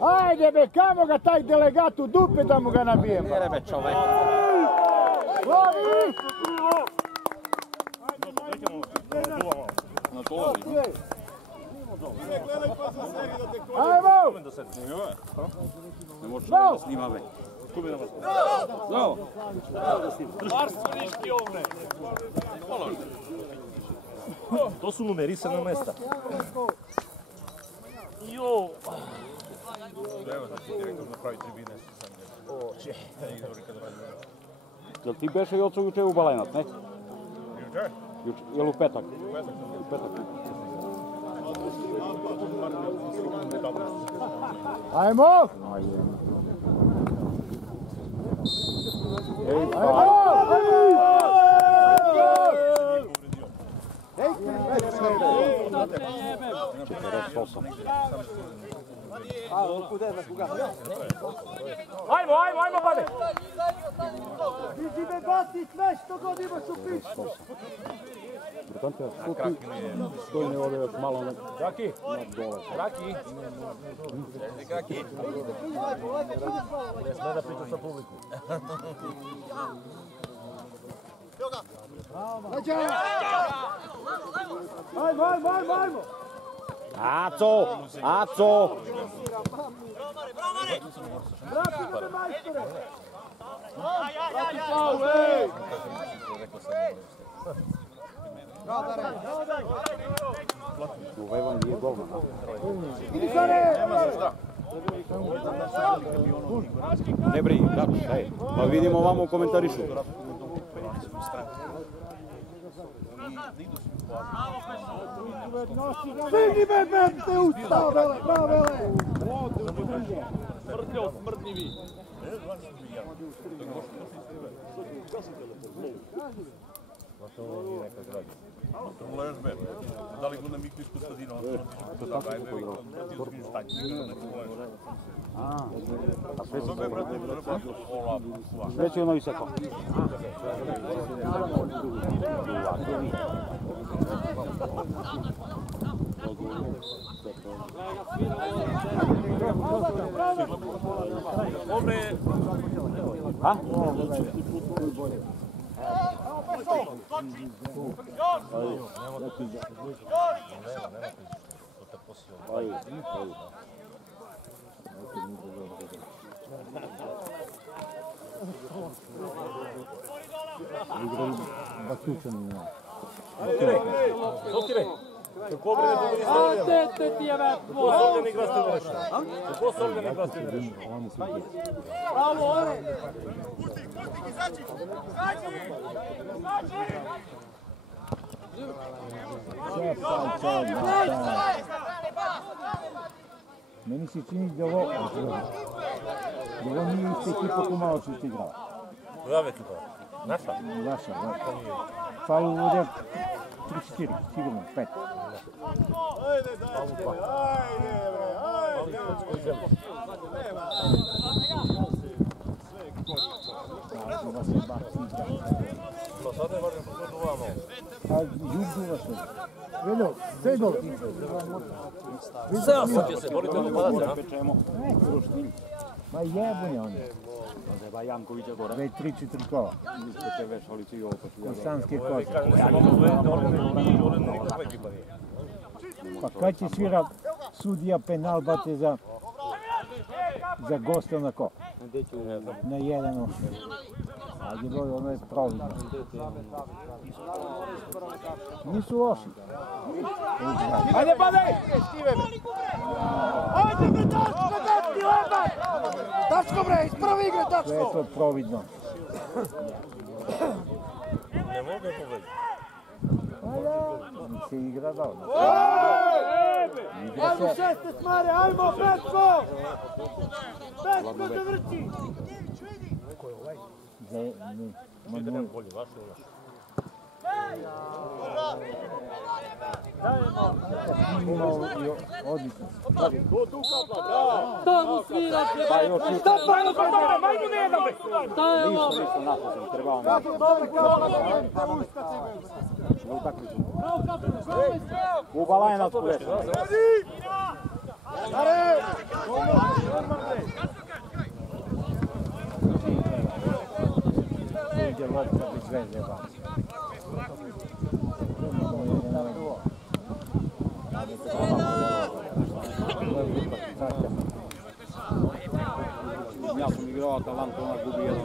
Ajde be, kamo ga taj delegat u dupe da mu ga nabijemo. Jere be čovek. Ajmo! Ne možeš da snima ve. Bravo! Varstvenički ovne. To su numerisana mesta. Jo! Evo da će direktor napravi tribine. Oće. Jel ti beše i oco juče u Balenat, ne? Juče? Jel u petak? U petak. Ajmo! Ajmo, Bane! Vidi me bati sve što god imaš u pištu. Brtante, stojne ove još malo Raki! dole. Raki! Kraki. Ne sme da priča sa publikom. Ajmo! Aco! Aco! Vratimo me, majstore! Ovaj vam nije golman. Ne brini, kako šta je? Pa vidimo ovamo komentarišu. Vidi me, bete, ustavele, bavele! Smrtljov, smrtljivi. Ležbe. Dali go na Miklišku stadinu, to da dajme između stanji. Sve će ono isako. Ha? Sotire! Какво време да бъде ставлено? Какво особен игра сте да реши? Какво особен игра сте да реши? Bravo, ore! Meni se čini da ovo nije ista ekipa ko malo što ste igrala. Koja je ekipa? Naša? Naša, da. Falu ovdje 3-4, sigurno, 5. Ajde, dajte, ajde! Pa sad ne važem kako duvamo. A jug duva što? Vedo, sve dol. Sad će se boriti ono padate, a? Ne, krušni. Ma jebunja oni. Zeba Jankovića gore. Već 3-4 kola. Ispete vešalice i ovo pa su Kosanske koze. Kažem se ono nikakva ekipa nije. Pa kad će svira sudija penal bate za gosta na ko? Na 1-8. Ajde boj, ono je providno. Nisu loši. Ajde, padaj! Ajde, bre, Daško, dati lebar! Daško, bre, ispravi igre, Daško! Sve je to providno. Ne mogu je pobediti. Se igra dobro. Ajmo, 16, Mare, ajmo, Petko! Petko, zavrći! Idem bolje, vaš ili naš? Odlično. Tamo svira, Šta pa je dobro, majmu ne jedan, bre! Trebamo. Bravo, U Balenat kureša. Ide lopta bez veze van. Ja sam igrao Atalantu, ona gubi jedan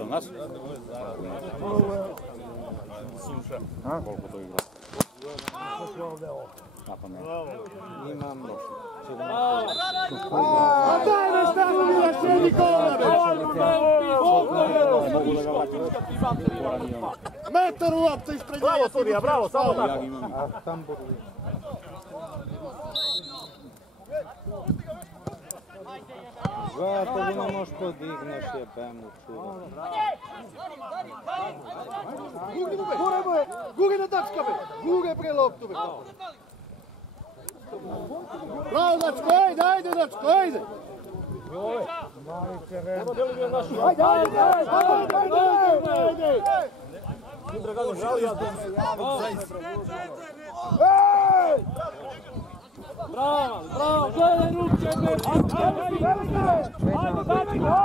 od nas. Koliko to igra? Imam A daj ne stavno mi na srednji kolare! mogu da ga vratim. Metar u lopta ispred njega. Bravo Surija, bravo, samo tako. Ja imam. Gledajte, vi ne možeš podigneš jebem u čuvu. Gure na dačka be! Gure pre loptu be! Bravo dačko, ajde dačko, ajde! Bravo, gledaj ruke,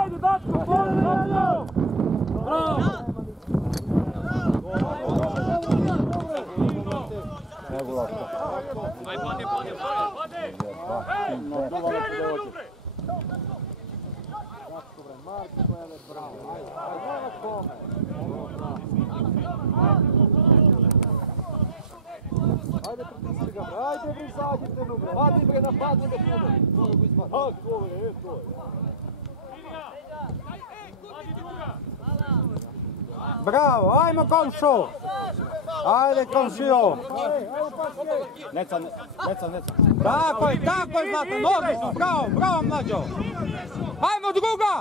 ajde, dačko, bravo! Evo lopta. Ajde pritisni ga, ajde bre zađite mu bre, vadi bre, napadni ga tu bre. Bravo, ajmo komšo! Ajde komšio! Neca. Tako je, Zlatan, odlično, bravo mlađo! Ajmo druga!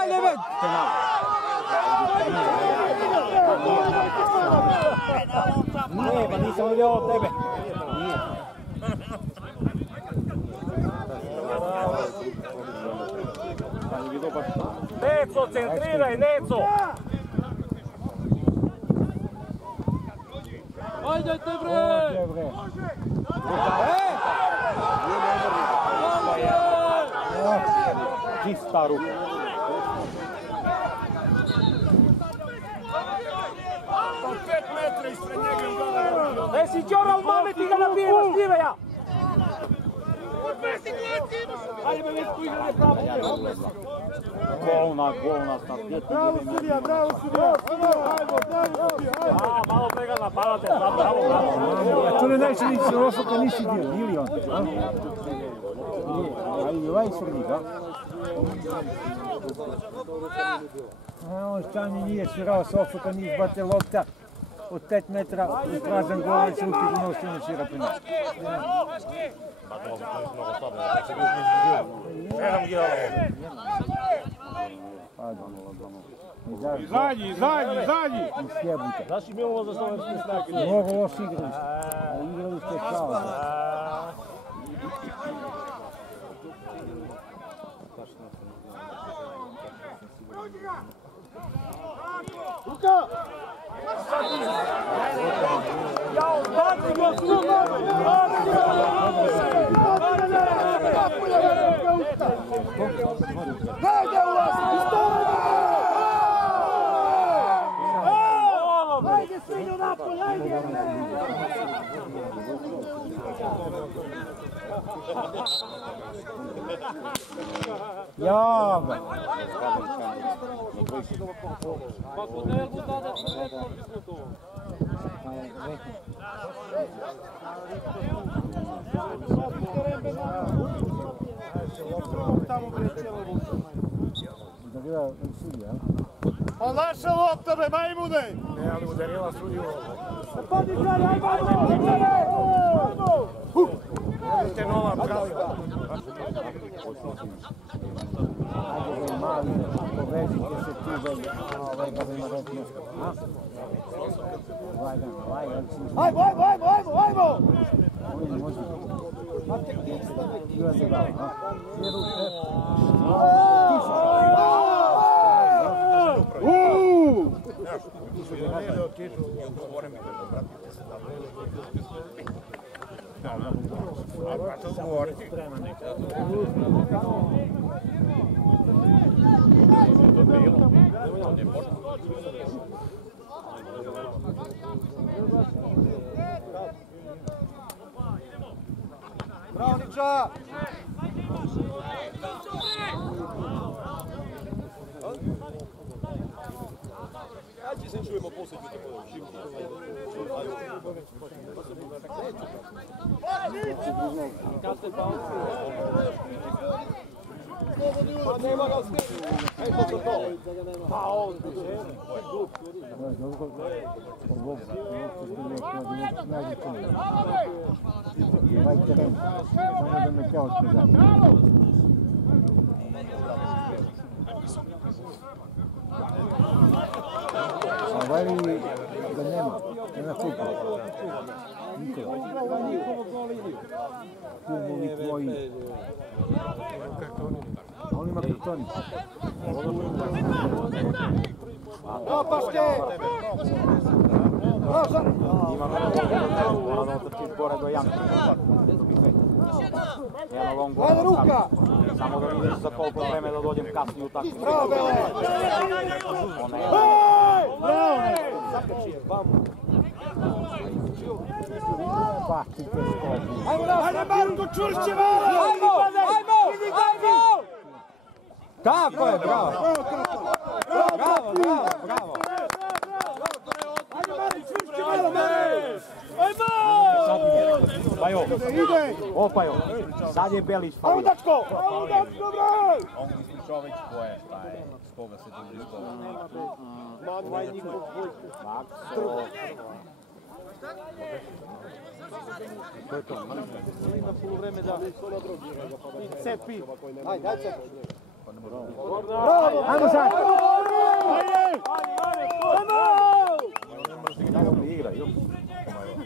Ajde već! Ne, pa nisam vidio od tebe. Neco, centriraj, Neco! Ajdete bre! Čista ruka. E si ćora u mame ti ga nabijevaš, stive ja! Ajde me već tu igra ne pravo. Golna. Bravo sudija, bravo sudija! A, malo prega napadate, bravo. A to ne najče nisi osoba nisi dio, ili on? A i ovaj sredi, da? A on stanje nije svirao s osoba, nije izbate lopta od 5 metra u prazan gol i se uti u nosinu svira penal. Pa to je mnogo slabo, nek se ljudi 7 gila. Izađi! I sjebujte. Znaš i mi ovo za slovenske snake? Mnogo loš igrali ste. A igrali ste kao. Luka! Jao, baci go svu! Hajde ulaz! Hajde svinju napolj, hajde! Jaga! Kako ne erbu tada konkretno diskutovao? Da gleda sudija, Pa naša lopta be, majmune! Ne, ali udarila sudiju. Napadi kraj, ajmo! Vidite nova pravila. ajde mali, povezite se tu dolje, da bi ima već nešto. Ajmo! Oni može. Gleda ga, I odgovore mi da vratite se tamo. Bravo, Niča! Ajde se čujemo posljednju tako živu. Pa nema ga snimiti! Ej, to! Pa on ti je! Ovaj teren, samo da me kao skazati. A vali da nema, nema kupa. Nikola. Filmovi tvoji. A on ima kartoni. Opaške! Ima mora da otrčiš gore do Janka. Evo long goal. Ajde ruka! Samo da vidiš za koliko vreme da dođem kasnije u takvu. Bravo, Bele! Ona je... Zakači je, vamo. Pati te skopi. Ajde, Marko, čvršće malo! Ajmo! Tako je, bravo! Bravo! Pajo, opajo, sad je Belić faul. On Ispričović ko je, šta je, s koga se drži, s koga. To je to. Na polovreme da. I cepi. Ajde, cepi. Bravo! Ajmo sad!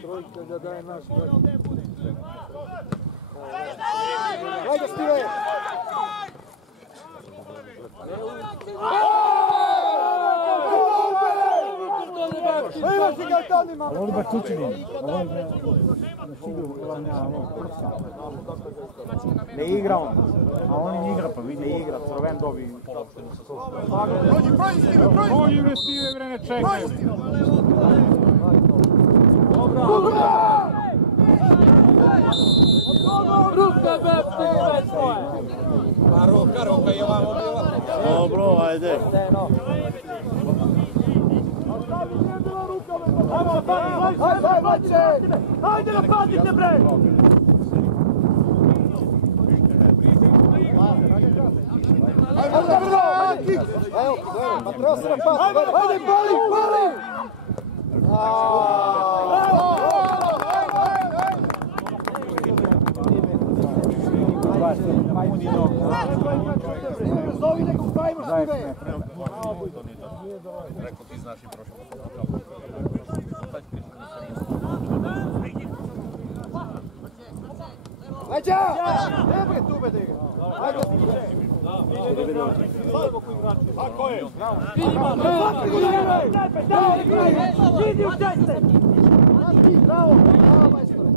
Trojka da daje naš broj. Ajde, Stive! Evo si ga tanima! Ovo li baš tučini? Ovo li na šidu na prsa. Ne igra on. A on ne igra, pa vidi. Ne igra, Crven dobi. Prođi, Stive, prođi! Prođi bre, Stive, bre, ne čekaj. Ruka, Bepti, svoje! Pa ruka je ovamo bila. Dobro, ajde. Ajde, napadite, bre! Ajde, brzo! Evo, pa treba se napaditi! Ajde, pali! Zovi nekog pravimo Stive! Rekao ti znaš i prošlo. Leđa! Ne bre, tu bede ga! Ajde! Tako je! Vidi u deset! Bravo! Bravo, majstore!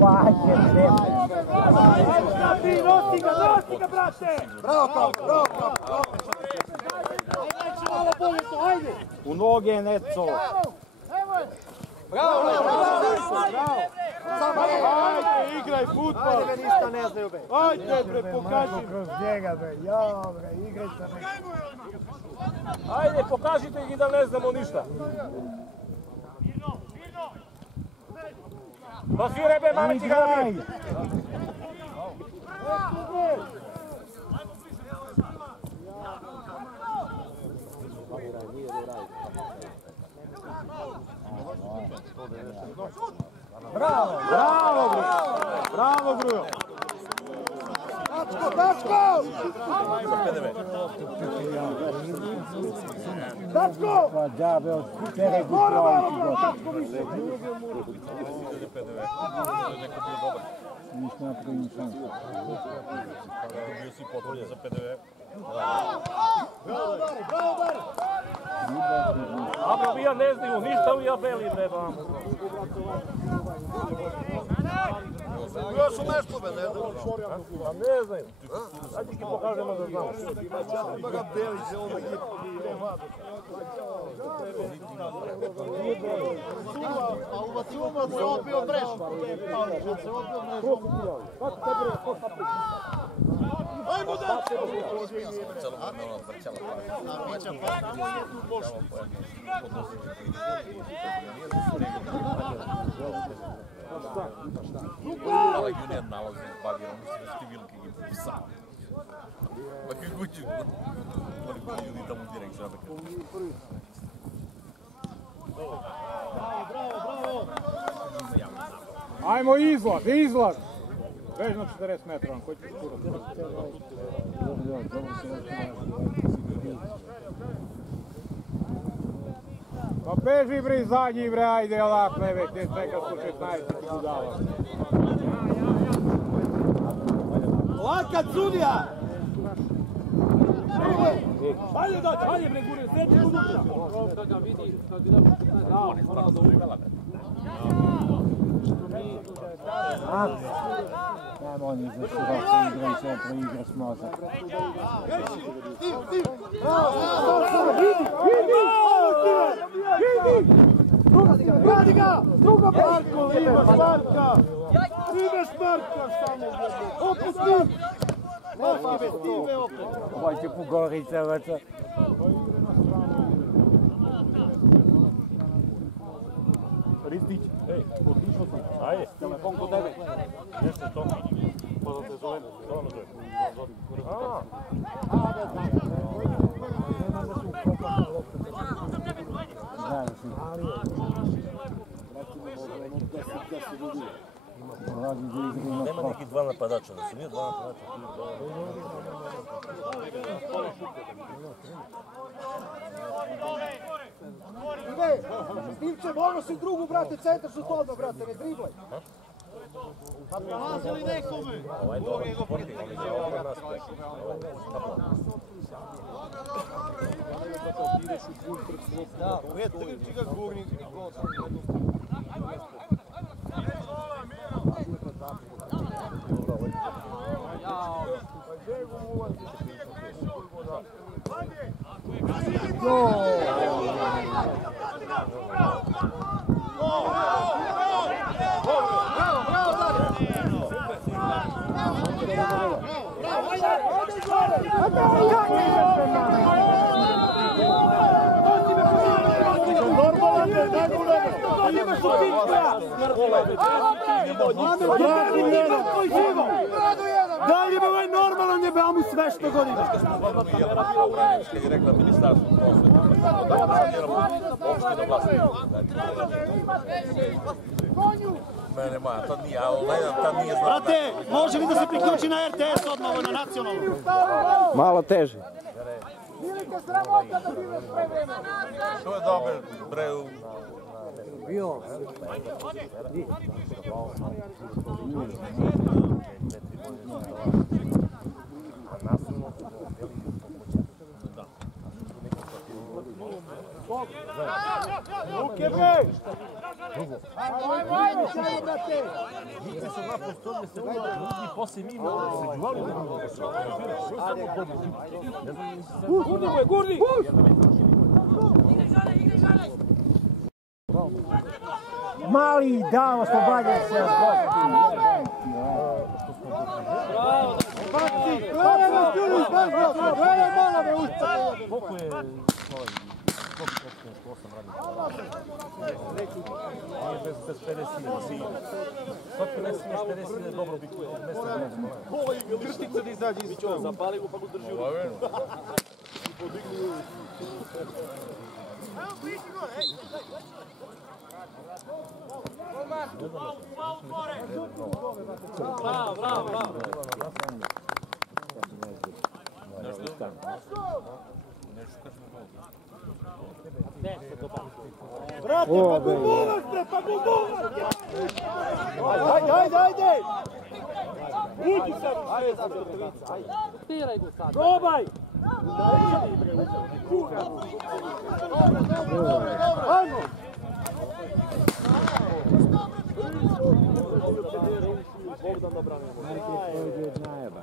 Vađe, bre. Nosi ga, brate! Bravo, bravo! Malo bolje to, ajde! U noge, Neco! Bravo! Ajde, igraj futbol. Ajde, bre, ništa ne znaju, be! Ajde, bre, pokaži. Kroz njega, bre. Ja, bre, igraj sa me. Ajde, pokažite ih da ne znamo ništa. Pasiraj, be, mami ti ga da Igraj! Bravo, Grujo! Dačko! Dačko! Pa da, bre, od tere gutrovi. Nismo napravili šansu. Dobio si potvrdu za PDV. A bro, ja ne znaju ništa u Jabeli trebam. Još u nešto me ne znam. A ne znaju. Ajde ti pokažemo da znamo. Ima ga Belić, on je a ubacio se odbio mrežu. Ajmo da! Ovaj junior nalazi s bagirom, mislim da su ti vilke i psa. Pa kako ću? Oni koji ljudi tamo direkt žabe. Ajmo izlaz, izlaz! Već na 40 metra, ko će skurati? Pa beži bre zadnji bre, ajde ovako, ne već, neka su 16 ti budala. Laka sudija! Hajde dođe, hajde bre gure, sveći unutra. Da ga vidi, kad bi da mora da ugra. Nemo on je za široko igra i sve preigra s mozak. Radi ga! Druga Marko, imaš Marka! Imaš Marka samo! Opusti! Moški bez time opet! Ovaj će po Goricevaca. Ristić, ej, otišao sam. Ajde. Telefon kod tebe. Jeste to. Pa da te zovem. To ne zovem. Nema nekih dva napadača, da su nije dva napadača. Stimče, mogu si drugu, brate, centar su odmah, brate, ne driblaj. Pa prolazili nekome. Ovaj dobro sporti, ali je ovo nas preko. Da, uvijek ti ga gurnik. Dalje bi ovaj normalan je mu sve što godina. Kad je rekla ministarstvo prosvete, da planiramo opštine vlasti. Mene moja, tad nije, ali tad nije znao. Brate, može li da se priključi na RTS odmah, na nacionalnu? Malo teže. To je dobro, bre, Ruke, bre! Gurni! Mali, da, oslobađaj se. Koliko je... Nije bez 50, si. Svaki ne smiješ 50 je dobro biti. Krštica da izađe iz čova. Zapali go pa go drži u ruku. Bravo, bravo, bravo. Brate, pa gumovaš te, pa gumovaš! Ajde, ajde, ajde! Uđi sad! Ajde, ajde! Tiraj go sad. Probaj! Ajmo! Bogdan da brani. Najprije prođe od najeba.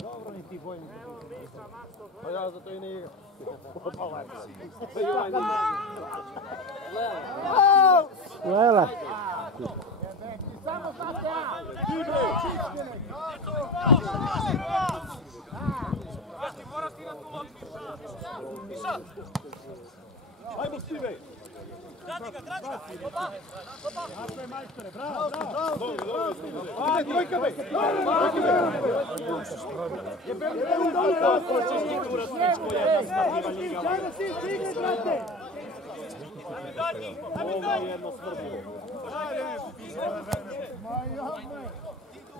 Dobro, ni ti bojnik. Pa ja zato i ne igram. Lela. Ajmo Stive! Gradi ga! Tako je majstore, bravo! Ajde, trojka be!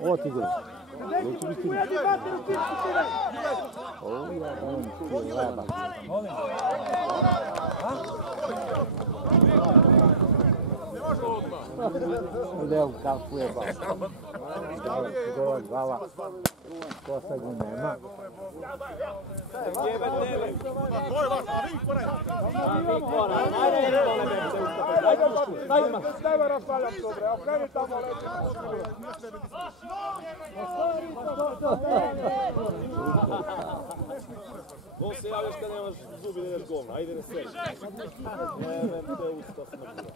Ovo ti gre. Udeo kako je baš. Gola glava. Poslednju nema. Gol se javljaš kad nemaš zubi da ideš govna, ajde ne sreći. Jebem te usta smrtila.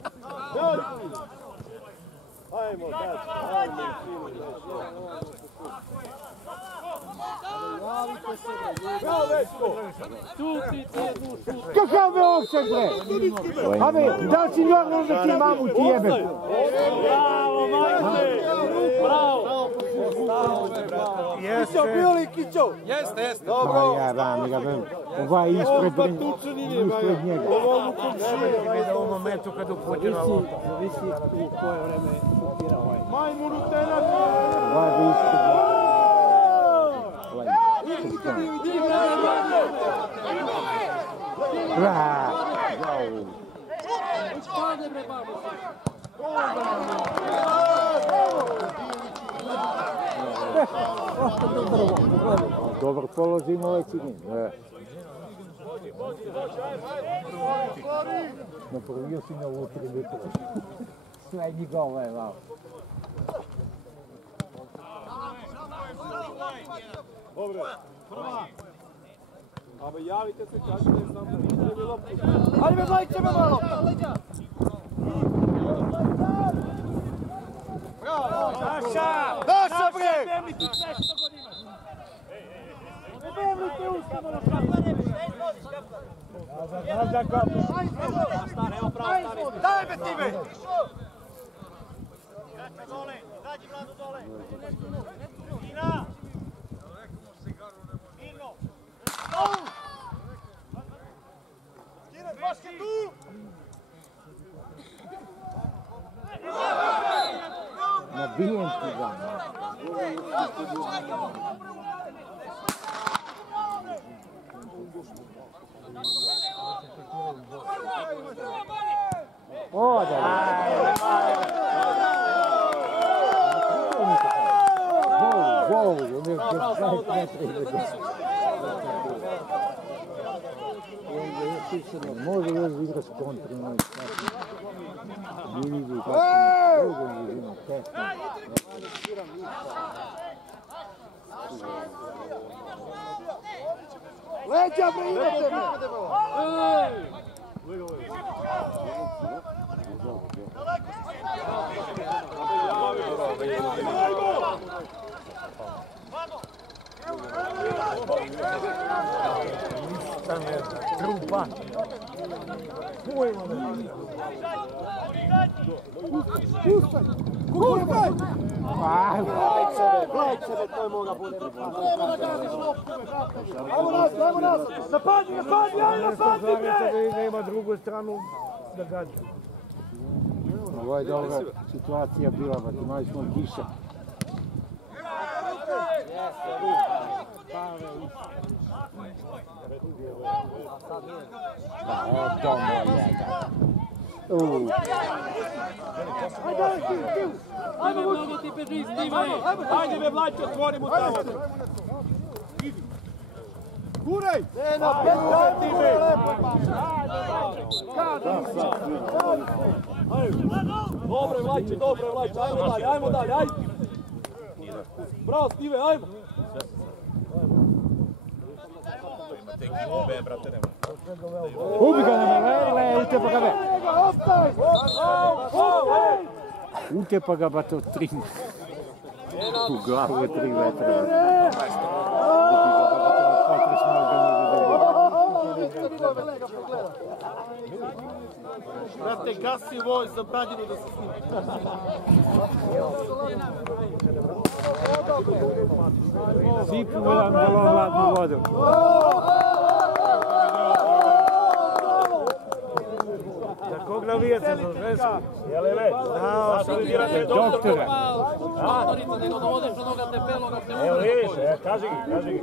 Ajmo, daći, ajmo, fini, bravo, Dečko! Kakav je offset, bre? Ave, da li si normalno da ti mamu ti jebem? Bravo, majte! Bravo! Kićo, bio li Kićo? Jeste, jeste. Dobro. Pa ja vam ga vem. Ova je ispred njega. U ovom momentu kad upućena lopta. Zavisi u koje vreme upira ovaj. Majmun u tenak! Ova je ispred njega. Dobro položimo ovaj cilin. Napravio si na utri litru. Srednji gol je lao. Dobre. Aba javite se kažete sam da nije bilo loptu. Ajde me Blajče me malo! Naša bre! Daj me ti me! Izađi Vlado dole! Ina! Mirno! Skine, Boške tu! Nabijem ti ga. O, da. Gol, može još igra s kontrom. Vidi kako je ima tesno. Leđa bre, idete me! Trupa. Puštaj! Gledaj sebe, to je moga bude. Ajmo nas! Napadni, bre! Nema drugu stranu da gađa. Ovo je dobra situacija bila, imali smo kiša. Da, o to moja da. Ajde, mnogo ti beži, Stive! Ajde me Vlađe, otvori mu tamo. Guraj! Dobre Vlađe, ajmo dalje, ajde! Bravo Stive, ajmo! Imate ekipe, brate, nema. Ubi ga na utepa ga be. Utepa ga ba to 3. U glavu je 3 metra. Brate, gasi voj, zabranjeno da se snima. Sipu jedan balon hladnu vodu. Za kog navijate za Žensku? Jele već? Doktore. Doktorica, nego dovodiš onoga debeloga se Evo umre. vidiš, kaži gi.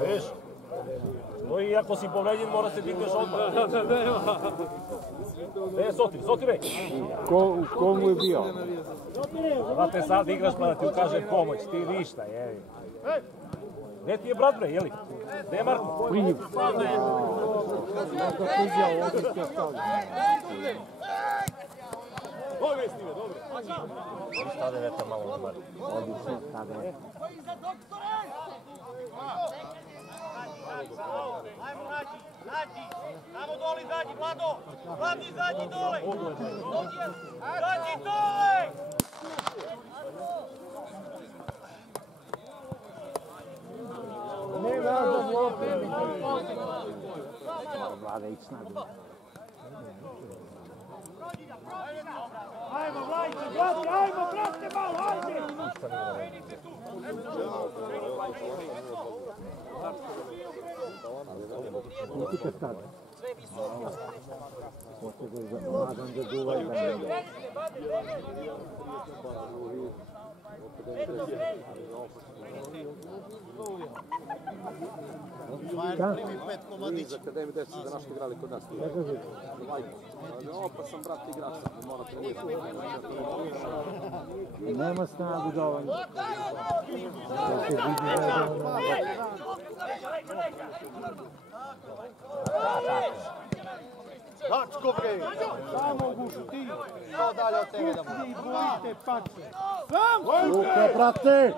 Vidiš? To i ako si povređen mora se digneš odmah. Sotire! U komu je bio? Brate, sad igraš pa da ti ukaže pomoć, ti ništa, jevi. Gdje ti je brat bre, jeli? Gdje je Marko? Prinjiv. Dobre, Stive, dobre. Stade veta malo na Marko. Odlično, tada je. Ajmo, Nađi! Tamo doli, zadnji, Vlado! Vladi, zadnji, dole! Zadnji, dole! Vlada ići snadno. Ajmo, Vladi, ajmo, brate, malo, ajde! Nikita sada. Pošto ga nadam da duva i da ne ide. Prvi 5 komadić. Iz Akademije 10 za našto igrali kod nas. Opasan brat igrač, mora trenirati. Nema snagu dovoljno. Da se vidi Dačko bre! Samo u gušu ti! Što dalje od tebe da mu? Bojite, pače! Luka, brate!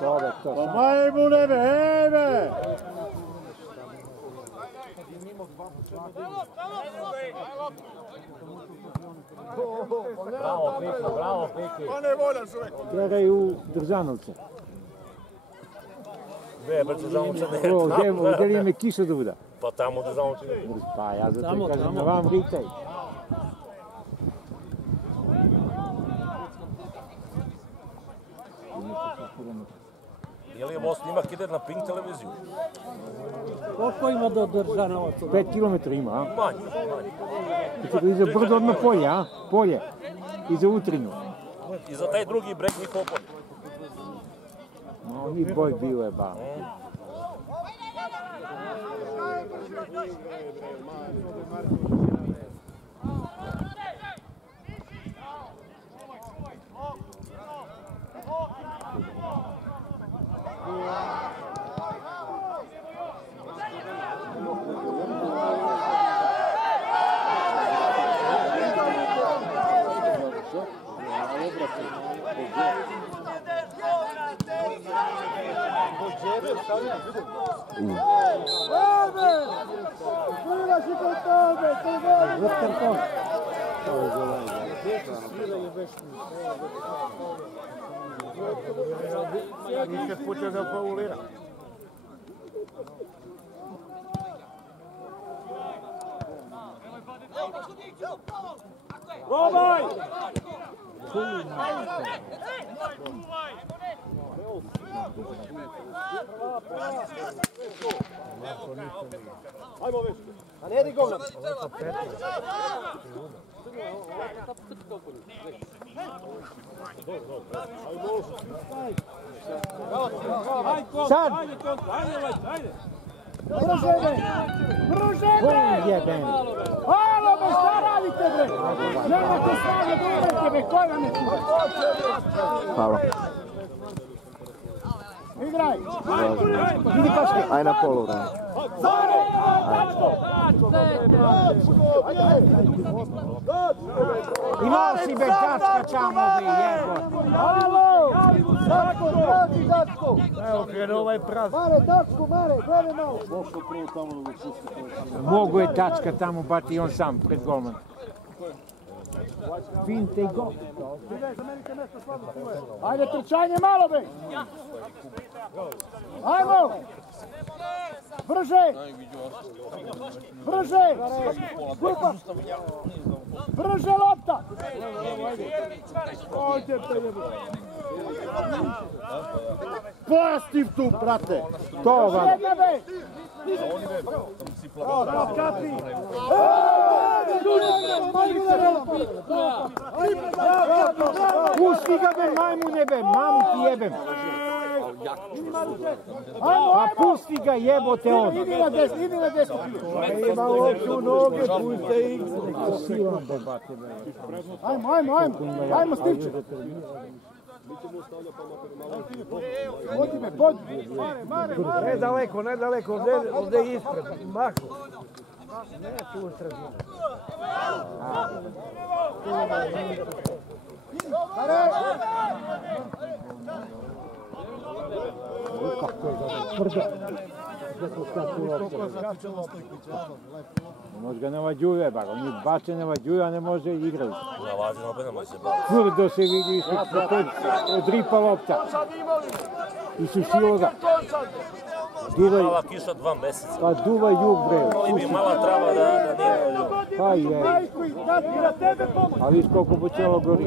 Dobre, to sam. Pa majmu nebe, ebe! Bravo, Piki. Pa ne volja čovjek! Gledaj u Držanovce. Gdje, Držanovce ne? Gdje li me kiša duda? Pa tamo Držanovce ne. Pa ja zato i kažem na vam ritaj. Je li ovo snimak ide na Pink televiziju? Koliko ima do Držanovaca? 5 km ima, a? Manje. Iza brdo odmah polje, a? Polje. Iza Utrinu. I za taj drugi breg njihov polje. No, ni boj bio je, ba. Nikad puća da faulira. Probaj! Ajmo već. A ne rigom nam. Sad! Ajde, ajde! Brže me! Ko je jeben? Halo! šta radite bre? Nemate snage da umrete bre, koji vam je tu? Hvala. Igraj! Vidi kaške. Aj na polu vreme. Imao si bez dačka tamo bi jebo. Halo! Dačko, traži dačko! Evo krenuo ovaj praz. Mare, dačko, Mare, gledaj malo! Mogu je dačka tamo bati i on sam pred golman. Finte i gol. Ajde, trčanje malo be! Ajmo! Brže! Brže! Grupa! Brže lopta! Plastiv tu, brate! To vam. Jedna be! Pusti ga be, majmune be, mamu ti jebem. Pa pusti ga jebote on. Idi na desno! Ima opću noge, puste ih. Ajmo, Stivče! Podi me, podi! Ne daleko, ovdje ispred, mahnu. Ne tu u sredinu. Može ga navađuje, bar on je bačen navađuje, a ne može igrati. Tvrdo se vidi što odripa lopta. I sušio ga. Mala kiša 2 meseca. Pa duva jug bre. Ili bi mala trava da nije ljub. Pa je. A viš koliko počelo gori.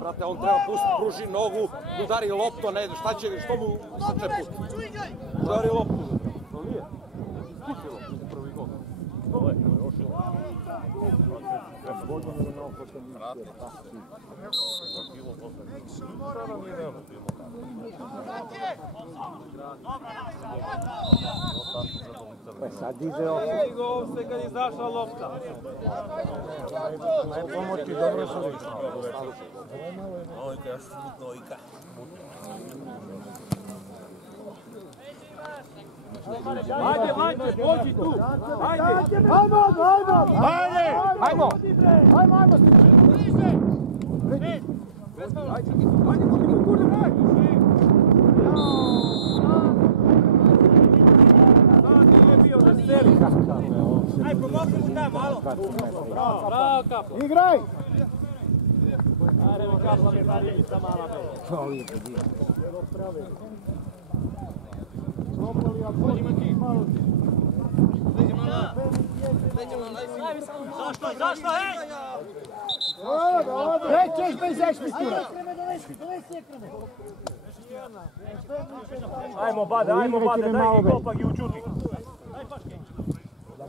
Brate, on treba pruži nogu, udari loptu, ne šta će, što mu sače put. Udari loptu. To nije. Ispustilo prvi gol. Ovo je još Pa sad ide ovo. Gol se kad izašla lopta. Pomoći dobro su lično. Ojka, još smutno ojka. Ajde, pođi tu. Ajde. Ajmo! Bravo, Kapo. Igraj! Ajde, Kapo, mi bari sa mala be. To lijepo dio. Zašto, hej! Rećeš bez ešmitura! Ajmo Bade, daj ti kopak i učuti.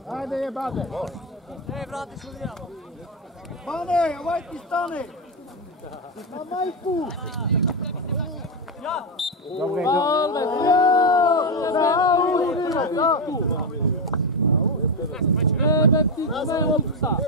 Ajde je, Bade! Bane, ovaj ti stane! Na majku! Dobre, Treba ti sve lopta.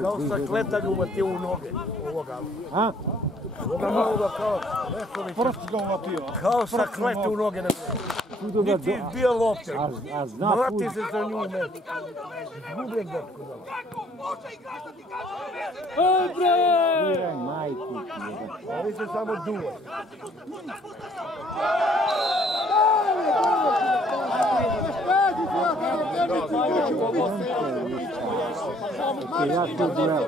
Kao sa kletanju uvatio u noge ovoga. A? Ovoga maloga kao prst ga uvatio. Kao sa kletu u noge. Niti bio lopte. A zna Vrati se za nju me. Zgubljen dečko. Sviraj majku. Ovi se samo duva. Ja tu duel.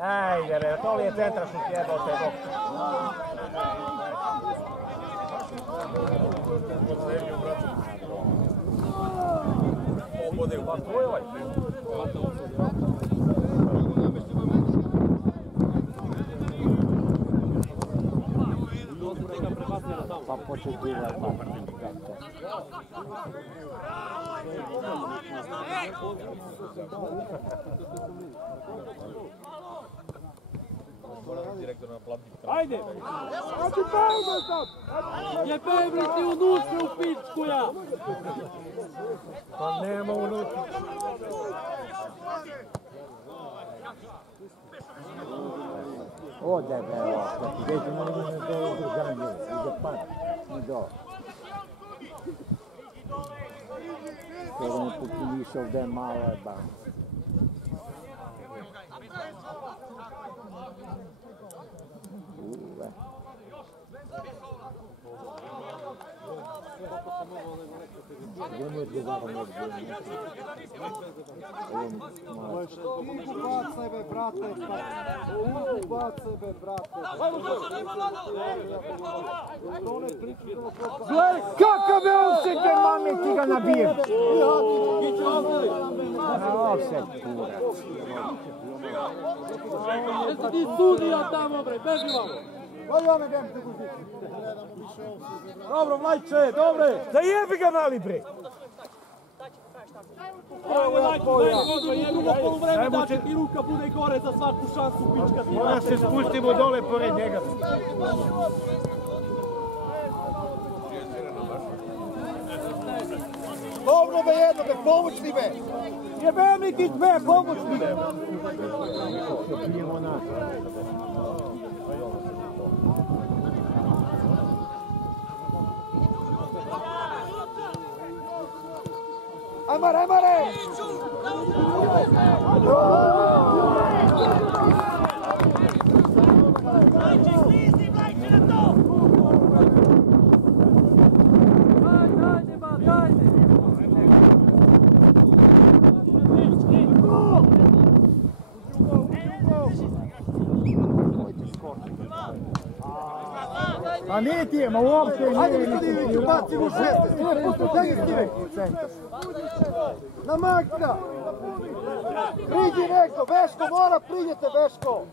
Ajde re, to li je centrašut jebote. Pa počet bila Ajde! Je Bebriti unutra u pičku ja! Pa nema unutra. O debelo, da ti već ne vidim do držanje, ide pan, ni do. Kada ne popiliš ovdje malo je ban. Gdje mi odgovaram od gdje? Ubac sebe, brate, ubac sebe, brate. Gle, kakav je offset, jer mami ti ga nabijem. Na offset, kura. Jesi ti sudija tamo, bre, beži malo! Dobro, mlajče, dobre! Zajebi ga mali bre! Evo Lajko, daj drugo poluvreme da će ti ruka bude gore za svaku šansu pička ti. Onda se spustimo dole pored njega. Dobro be jedno, be pomoćni be! Jebe mi ti dve, pomoć mi! Bijemo nas. Ajmare, ajmare! Ajde, bak, ajde! A nije ti je, ma uopšte nije. Ajde mi Stiviću, bacim u šeste! Stivić, pusti, daj Stivić! Na Marka! Priđi neko, Veško, mora priđete, Veško!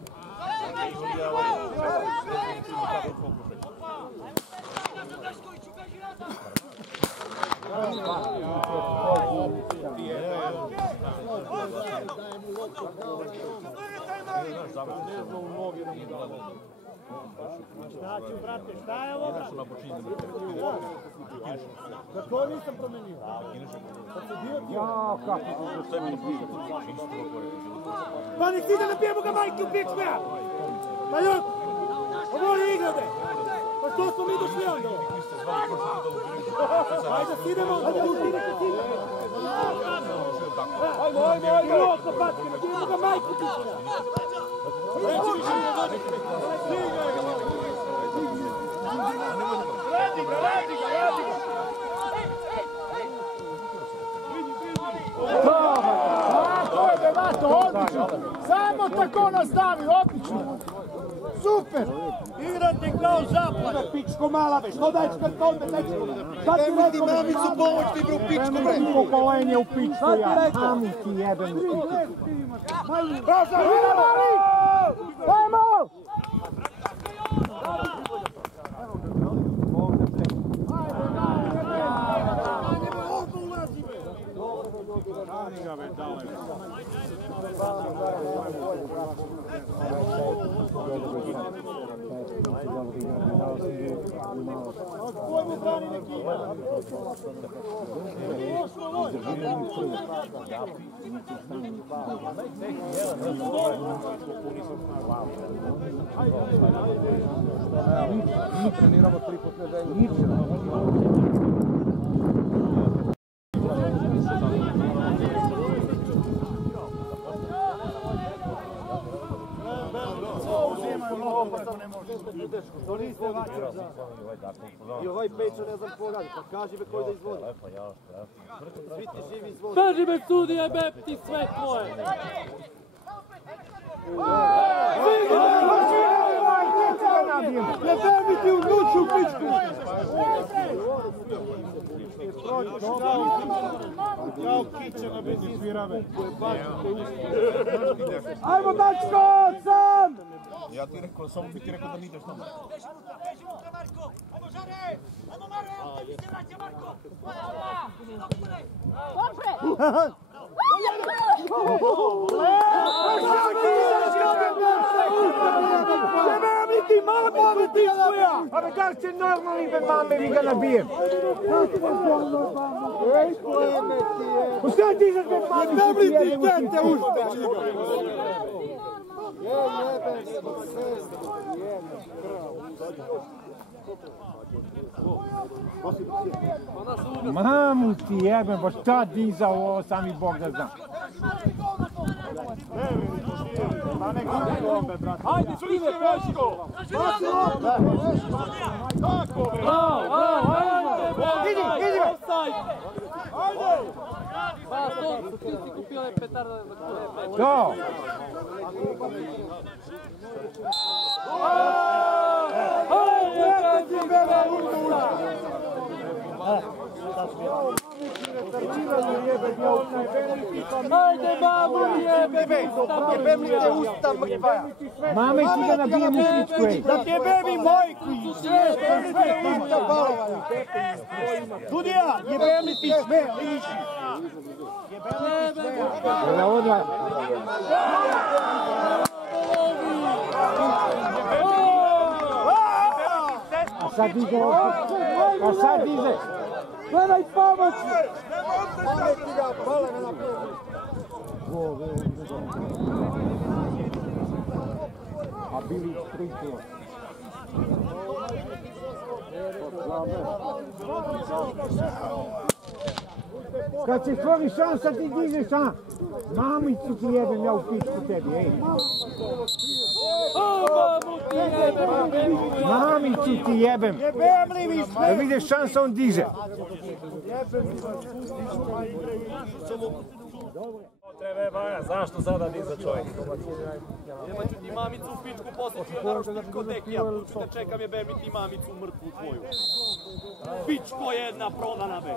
Šta ću, brate, šta je ovo, brate? Da to nisam promenio. Ja, kako? Pa nek ti da napijemo ga majke u pič, me! Pa jok! Ovo je igra, be! Pa što smo mi došli onda? Ajde, idemo, ajde, idemo! Ajde, ajde! Loko, patke, napijemo ga majke u pič, me! Tako je, Bevato, odlično! Samo tako nastavi, odlično! Super! Igrate kao zapad! Pičko mala be, što daješ karton be, nećemo! Šta ti rekao, mamicu pomoćni bre u pičku bre! Nemoj pokolenje u pičku ja, mami ti jebem u pičku! Braza, hila mali! Ajmo! Mi treniramo 3 puta nedelju. Što niste vaćali? I ovaj Pečo ne znam ko radi, pa kaži me koji da izvodi. Svi ti živi izvodi. Beži me sudija, beb ti sve tvoje! Ne mi ti u nuću pičku! Jao kiće na bezi svirave. Ajmo dačko, sam! Ja ti rekao, samo bi ti rekao da mi ideš tamo. Ajmo Žare! Ajmo Mare! Tebi se vraća Marko! Aber das ist normal, wenn man mir wieder nabiert. Was soll dieses mit Mamu ti jebem, pa šta dizao ovo, sami Bog da zna. Ajde, čušte Veško! Tako, bre! Idi, idi! Ajde! Pa, to ti si kupio je petarda za koje. To! Ajde, babu, jebe! Jebem li te usta mrtvaja? Mame si ga nabijem u pičku, ej! Da jebem i mojku! Jebem li te usta balovani? Sudija, jebem li ti sve, liši! Jebem li ti sve! Da odla... A sad diže ovdje. A sad diže. Gledaj pomoć! Mame ti ga, bala ga napravi. A bili sprintilo. Kad se stvori šansa ti dižeš, a? Mamicu ti jebem ja u pičku tebi, ej. Mamicu ti jebem. Jebem li vi sve? Da vidiš šansa, on diže. Treba je Baja, zašto sada diza čovjek? Nemaću ti mamicu u pičku poslati, naravno diskotekija, tu ću te čekam jebem i ti mamicu mrtvu tvoju. Pičko jedna prodana be.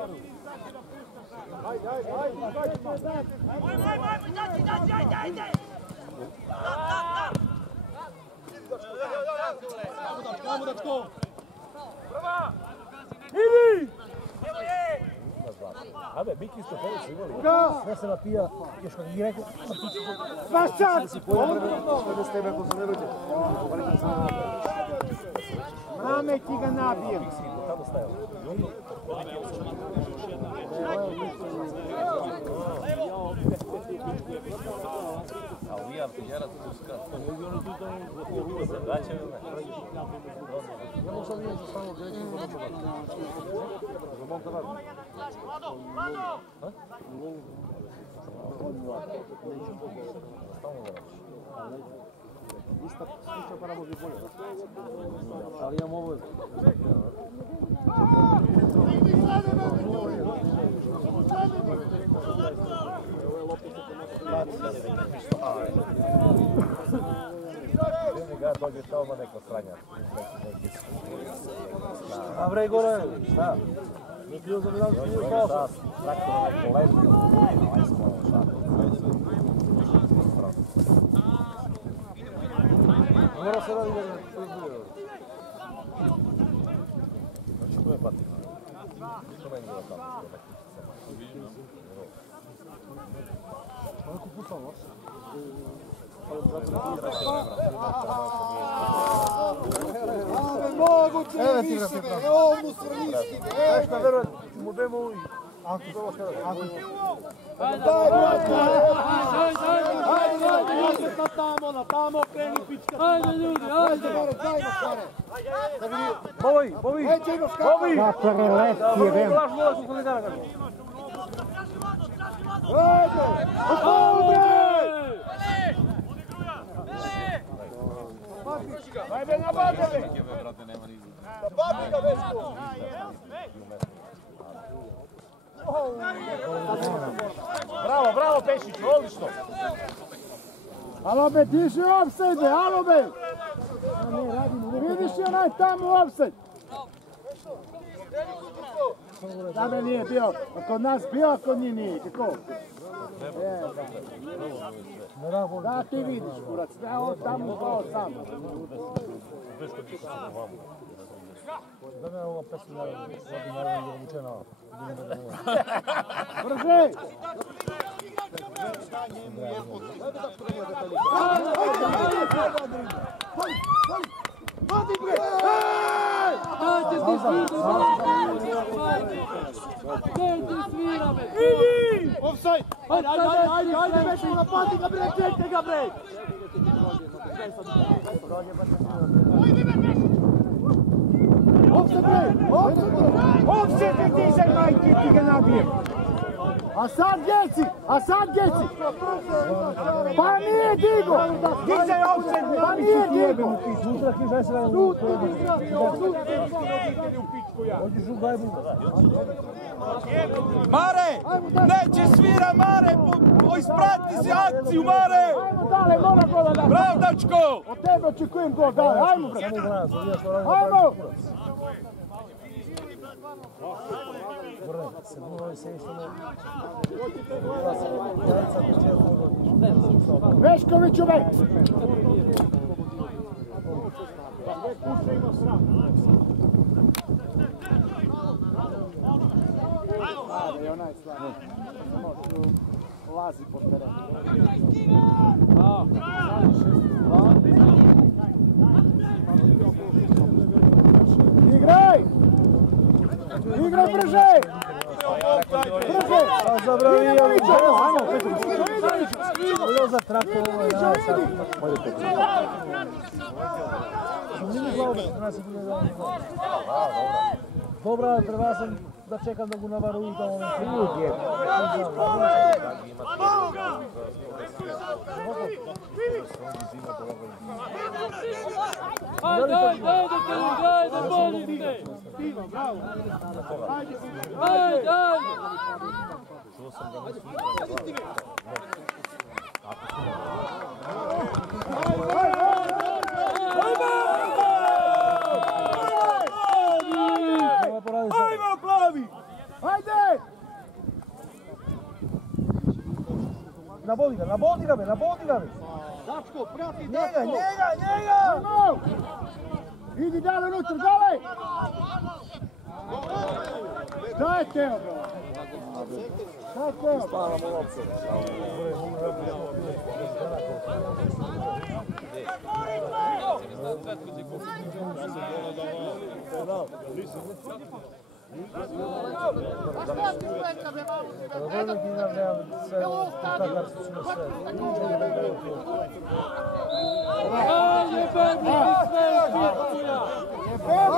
Idi! Abe, Biki ste policu imali. Da! Sve se napija, još kad mi rekao. Pa sad! Mame ti ga nabijem. Tamo stajalo. A vi artiljerac Turska. Se vraćaju ili ne? Ja možda vidim za samo gledanje i za mog da radim. Ništa para može bolje. Ali imam ovo. Ga dođe tamo neko sranja. A bre gore, šta? Ne pio za jedan stil kao. Tako da neko leži. Aj smo šta. Mora se radi da što izbuje. Znači to je pati. Što meni je tamo? Ono ti pusalo? Mogu te više, evo mu svrniški, Šta verujem, mu demo i... Ako se ovo kada... Ajde, sad tamo, na tamo, kreni pička. Ajde, ljudi, ajde. Bovi, bovi! Kako releti jebem. Ajde! Ajde, nabadili! Nabadili ga, Veško! Bravo, bravo Pešiću, odlično! Alo be, diži offside, alo be! Vidiš Naši onaj tamo u offset. Da me nije bio, kod nas bio, a kod njih nije, kako? Da ti vidiš, kurac, da on tamo kao sam. Brže! Offside! Ajde, Veško, napadi ga bre, čekaj ga bre! Offside bre! Offside ti se majke, ti ga nabijem! A sad Geci! Pa nije digo! Ti se offside, pa nije digo! Mare! Neće svira, Mare! Isprati se akciju, Mare! Ajmo dale, mora gola da! Bravo, Dačko! Od tebe očekujem gol, dale, ajmo! Ajmo! Veškoviću već! Ajde, onaj slav. Lazi po terenu. Igraj! Igraj brže! Brže! Idinoviću! Ovo za traku, ovo je nas sad. Dobra, treba sam da čekam da ga navaru i da on je. Ajde, bolite! Ajde! Ajmo, plavi! Ajde! Nabodi ga me! Dačko, prati Dačko! Njega! Idi dale unutra, dale! Šta je teo, bro? Šta je teo? Spavamo lopce.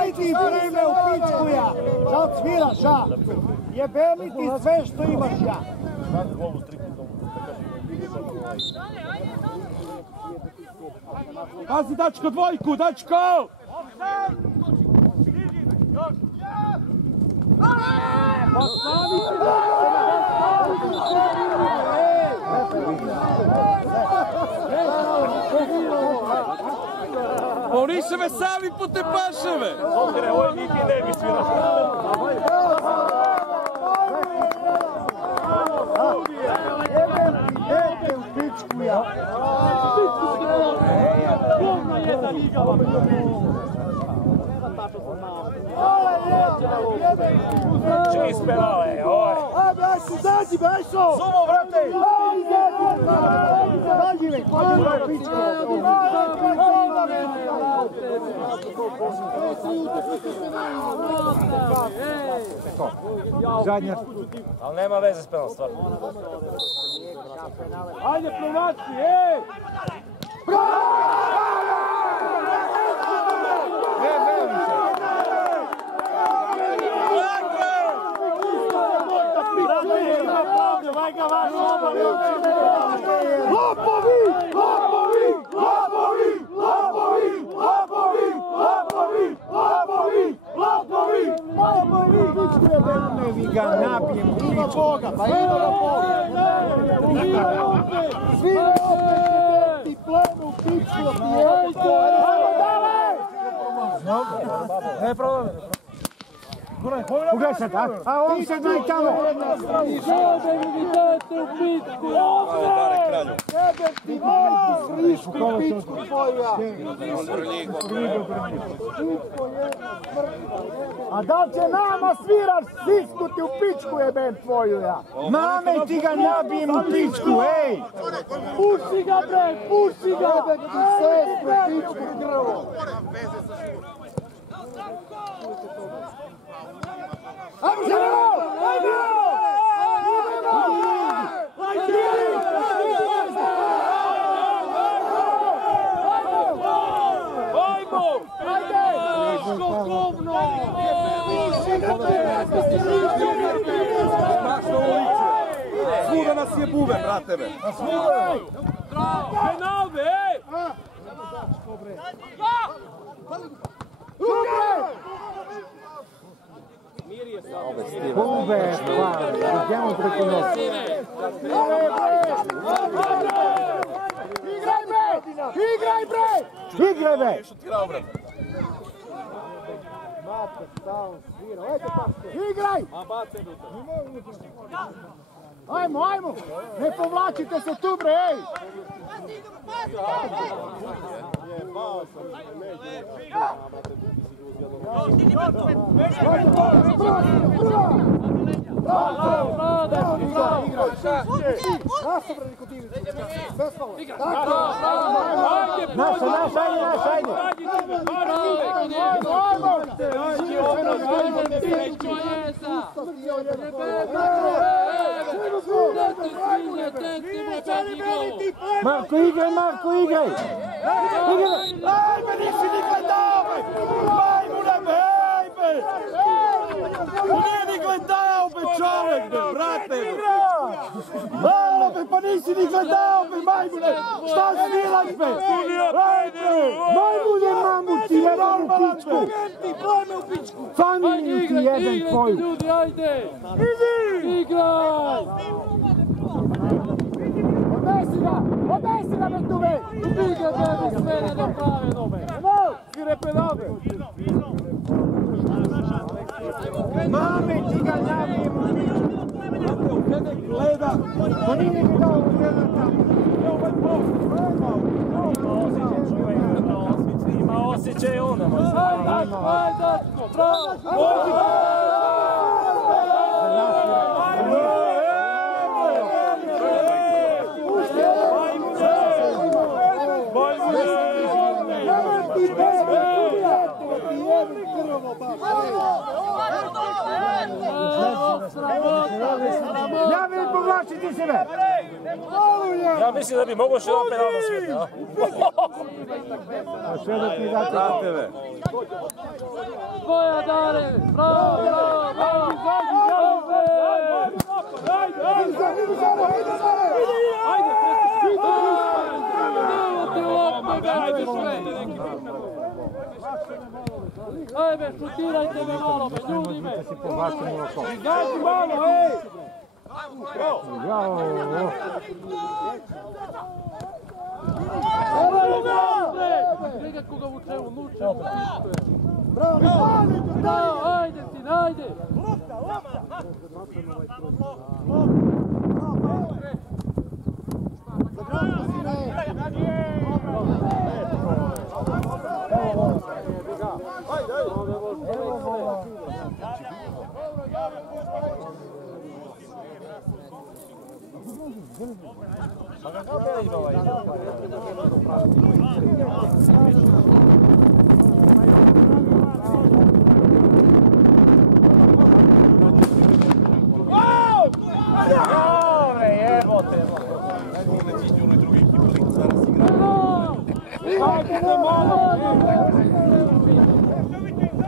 Ajdi vreme u pičkuja, žal cvila, žal. Jebe mi ti sve što imaš ja. Pazi Dačko, dvojku, Dačko! Oni se veseli po te paševe! Zotire, ovo niti ne bi svirao. Idete u pičku ja. Govna jedna liga vam. Čini spevale, oj. Ajde, zađi, Bešo! Sumo, vrate! Zađi, već, pičku. Zadnja. Ali nema veze s penalom, stvarno. Ajde, promaci, ej! Ga nabijem u pičku. Pa ima na Boga! Svire opet ti plenu u pičku! Ajmo dale! Ne problem. Pogledaj sad, a on se dvi tamo. Žele vidite u pitku. Frišku pičku tvoju ja. A da li će nama sviraš sisku ti u pičku jebem tvoju ja? Mame ti ga nabijem u pičku, ej! Puši ga bre, puši ga! Jebek ti sestru, pičku grlo. Ajmo želo! Ajmo! Svuda nas je bube, brate me. Penalbe, ej! Bube, pa, idemo preko noć. Igraj bre! Igraj bre! Igraj bre! Šutirao, brate. Igraj! Ajmo, ajmo! Ne povlačite se tu bre, ej! Naša, ajde! Marko, igraj, Marko, igraj! Ajme, nisi ni gledao, be! Majmune, be, ej, be! Nije ni gledao, be, čovjek, be, brate! Malo, be, pa nisi ni gledao, be, majmune! Šta smilaš, be? Ej, be! Majmune, mamu ti jebem u pičku! Familiju ti jebem tvoju! Ljudi, ajde! Igraj! Odnesi ga me tu ve! Igraj, bebi, sve ne naprave nove! Svire penalbe! Mame ti ga nabijem u pičku! Gleda! Pa nije mi dao u gleda tamo! Ima osjećaj ona. Ajde, dačko, bravo! Ja vidim povlačiti sebe! Ja mislim da bi mogo još jedan penal da svjetne, a? A sve dok mi date... Brate me. Tvoja dare! Bravo, bravo, bravo! Ajme, šutirajte me malo, me, ljudi me! Izađi malo, ej! Jao! Gledaj koga vuče u nuče u pičku. Bravo, ajde sin, ajde! Dobre, jebote!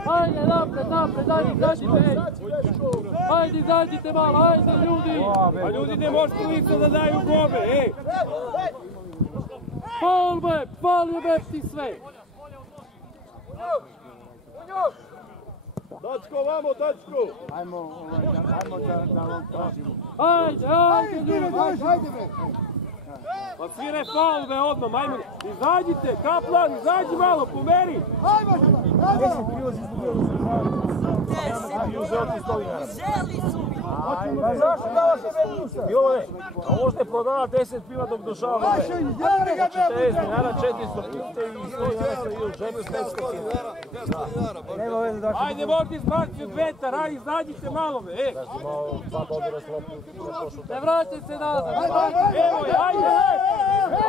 Ajde, napred, ajde, izađite! Ajde, izađite malo, ajde, ljudi! Pa ljudi ne možete lice da daju gobe, ej! Pali me ti sve! Dačko, vamo, dačko! Ajmo da vam tražimo. Ajde, ljudi! Ajde, bre! Pa sviraj faul be odmah, majmun. Izađite, Kaplan, izađi malo, pomeri. Pa zašto dala se minusa? Joj, a možete prodala 10 piva dok došao na 40 dinara, 400 pite i 100 dinara i u džepu 500 dinara. Ajde, možete izbaciti od vetara, izađite malo me, e. Ne vraćaj se nazad. Evo je, ajde,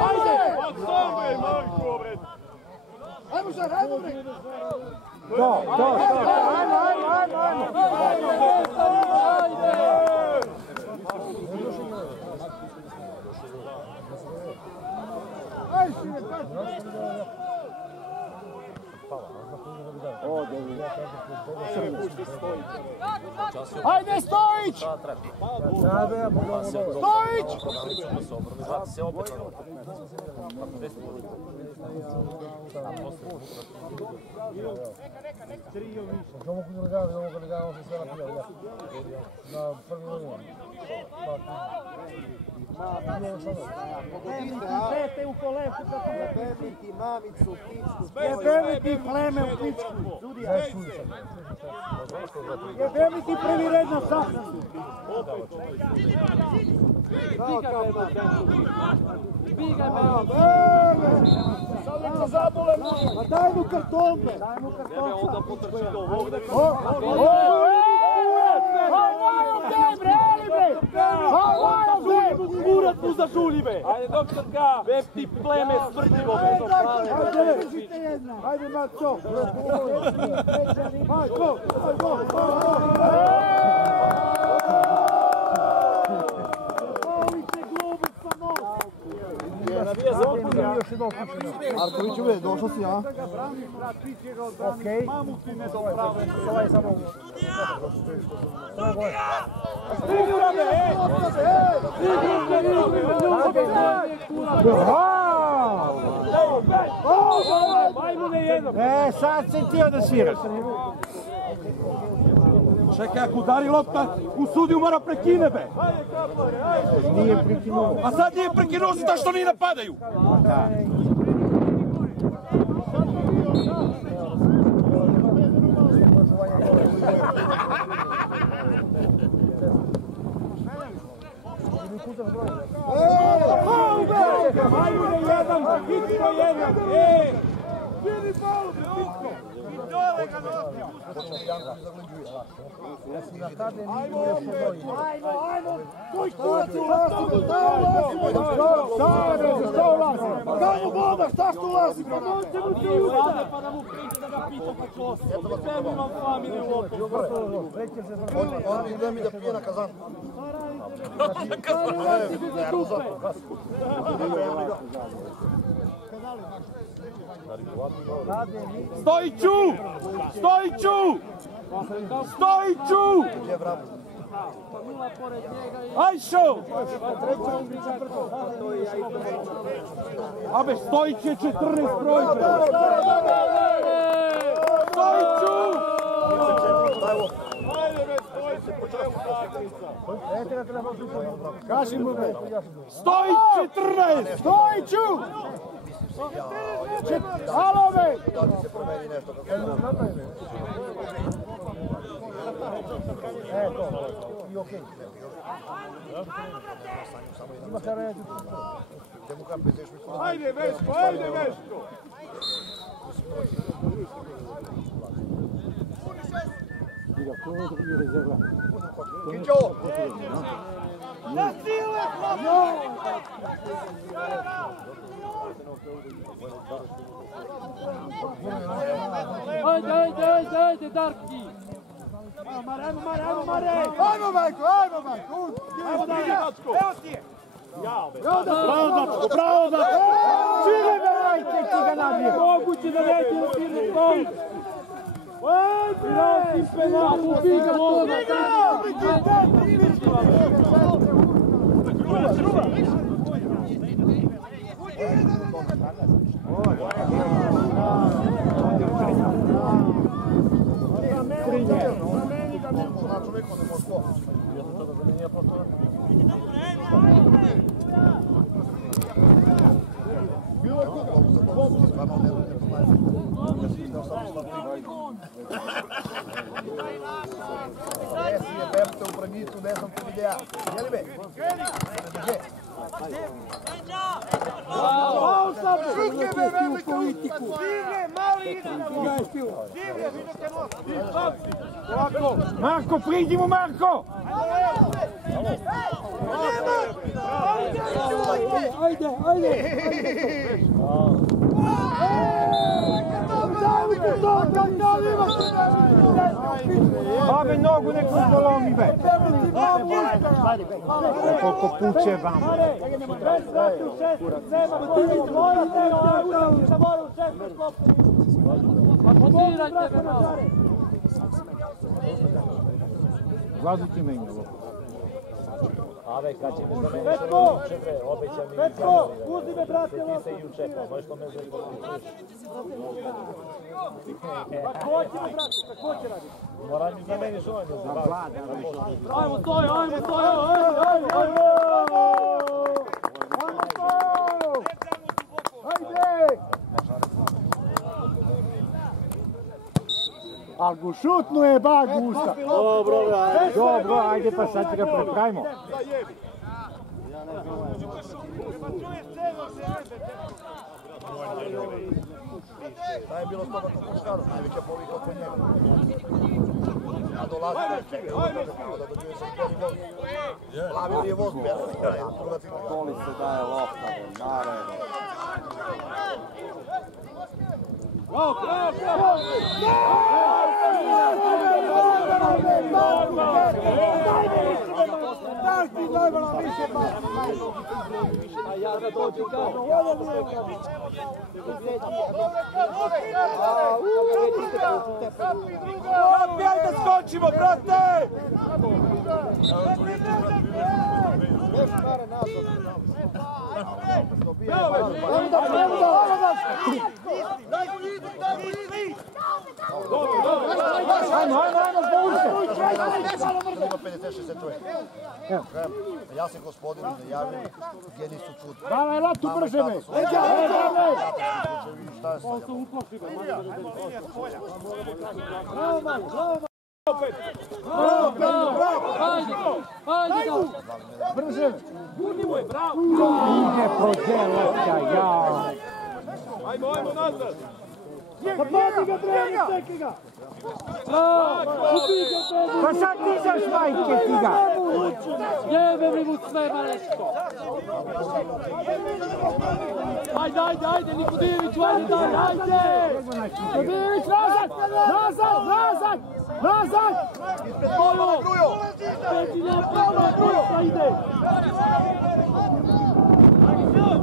ajde. Odstavljaj, majko, bre. Ajmo sad, ajmo bre. Ajde, Stojić! Stojić! Jebemiti u koleku kako jebemiti mamicu, pičku. Jebemiti pleme u pičku. Jebemiti prvi red na sahranu. Bigaj Sad zabole noge. Ma daj mu karton, be. Daj mu karton. onda potrči do ovog. Kurat mu zažulji, be! Ajde, doktorka! Beb ti pleme smrtljivo, be! Ajde, Maco! Maco! Marković uvijek, došao si, a? Okej. To je samo... Sad si htio da sviraš. Čekaj, ako udari lopta, u sudiju mora prekine, be! Nije prekinuo. A sad nije prekinuo zato što oni napadaju! Da. Majmune jedan, hitno jedan! Vidi palu, hitno! I dole ga nosio! Ajmo! Koji kurac ulazi? Šta ulazi? Kako voda, šta što ulazi? Pa da mu priđe da ga pita kako se. Sve mi vam familiju opet. On ide mi da pije na kazan. Stojiću! Stojiću! Stojiću! Ajšo! Abe, Stojić je 14 broj. Stojiću! Kaži mu me. Stojić 14! Stojiću! Alo me! I okej. Ajde Veško, ajde Veško! Kićo! Na sile, hvala! Ajde, Darki! Ajmo, Majko, ajmo, Majko! Evo ti je! Bravo, Dačko! Čine me, Majke, ti ga nabije! Moguće da neće da ti ne stoji! Ajde! Penal, ubiga, Bebte u branicu, ne znam te videa. Jeli be? Šutke be, velike politiku. Divlje, mali ide. Divlje, vidite nos. Marko, priđi mu, Marko! Ajde! Babe, nogu neku polomi, be! Koliko puće vam! Vladu ti menja, Ave, kad će me zameniti juče, bre, obećam mi Petko, pusti me, brate, ti se juče, pa možeš to me zakomplicuješ. Kako hoće me, brate, kako hoće raditi? Moram mi zameniš ovaj, ne znam. Ajmo, stoj! Al go šutnuje bag usta. Dobro, ajde pa sad će ga prepravimo. Da je bilo stoga Koškaro, najveća povika oko njega. A dolazi da dođuje se spori voz. Plavi li je voz, Koli se daje lopta, naravno. Ajde skočimo, brate! Ja se gospodinu ne javim, gdje nisu čuti. Daj, loptu brže me! Ajde! Brže! Ide prođe lopta, jao! Ajmo nazad! Zapadi ga, brani, čekaj ga! Pa sad ti daš majke ti ga! Jebe mi mu sve, Maleško! Ajde, Nikodijević, ajde! Nikodijević, nazad! Ispred golmana, Grujo!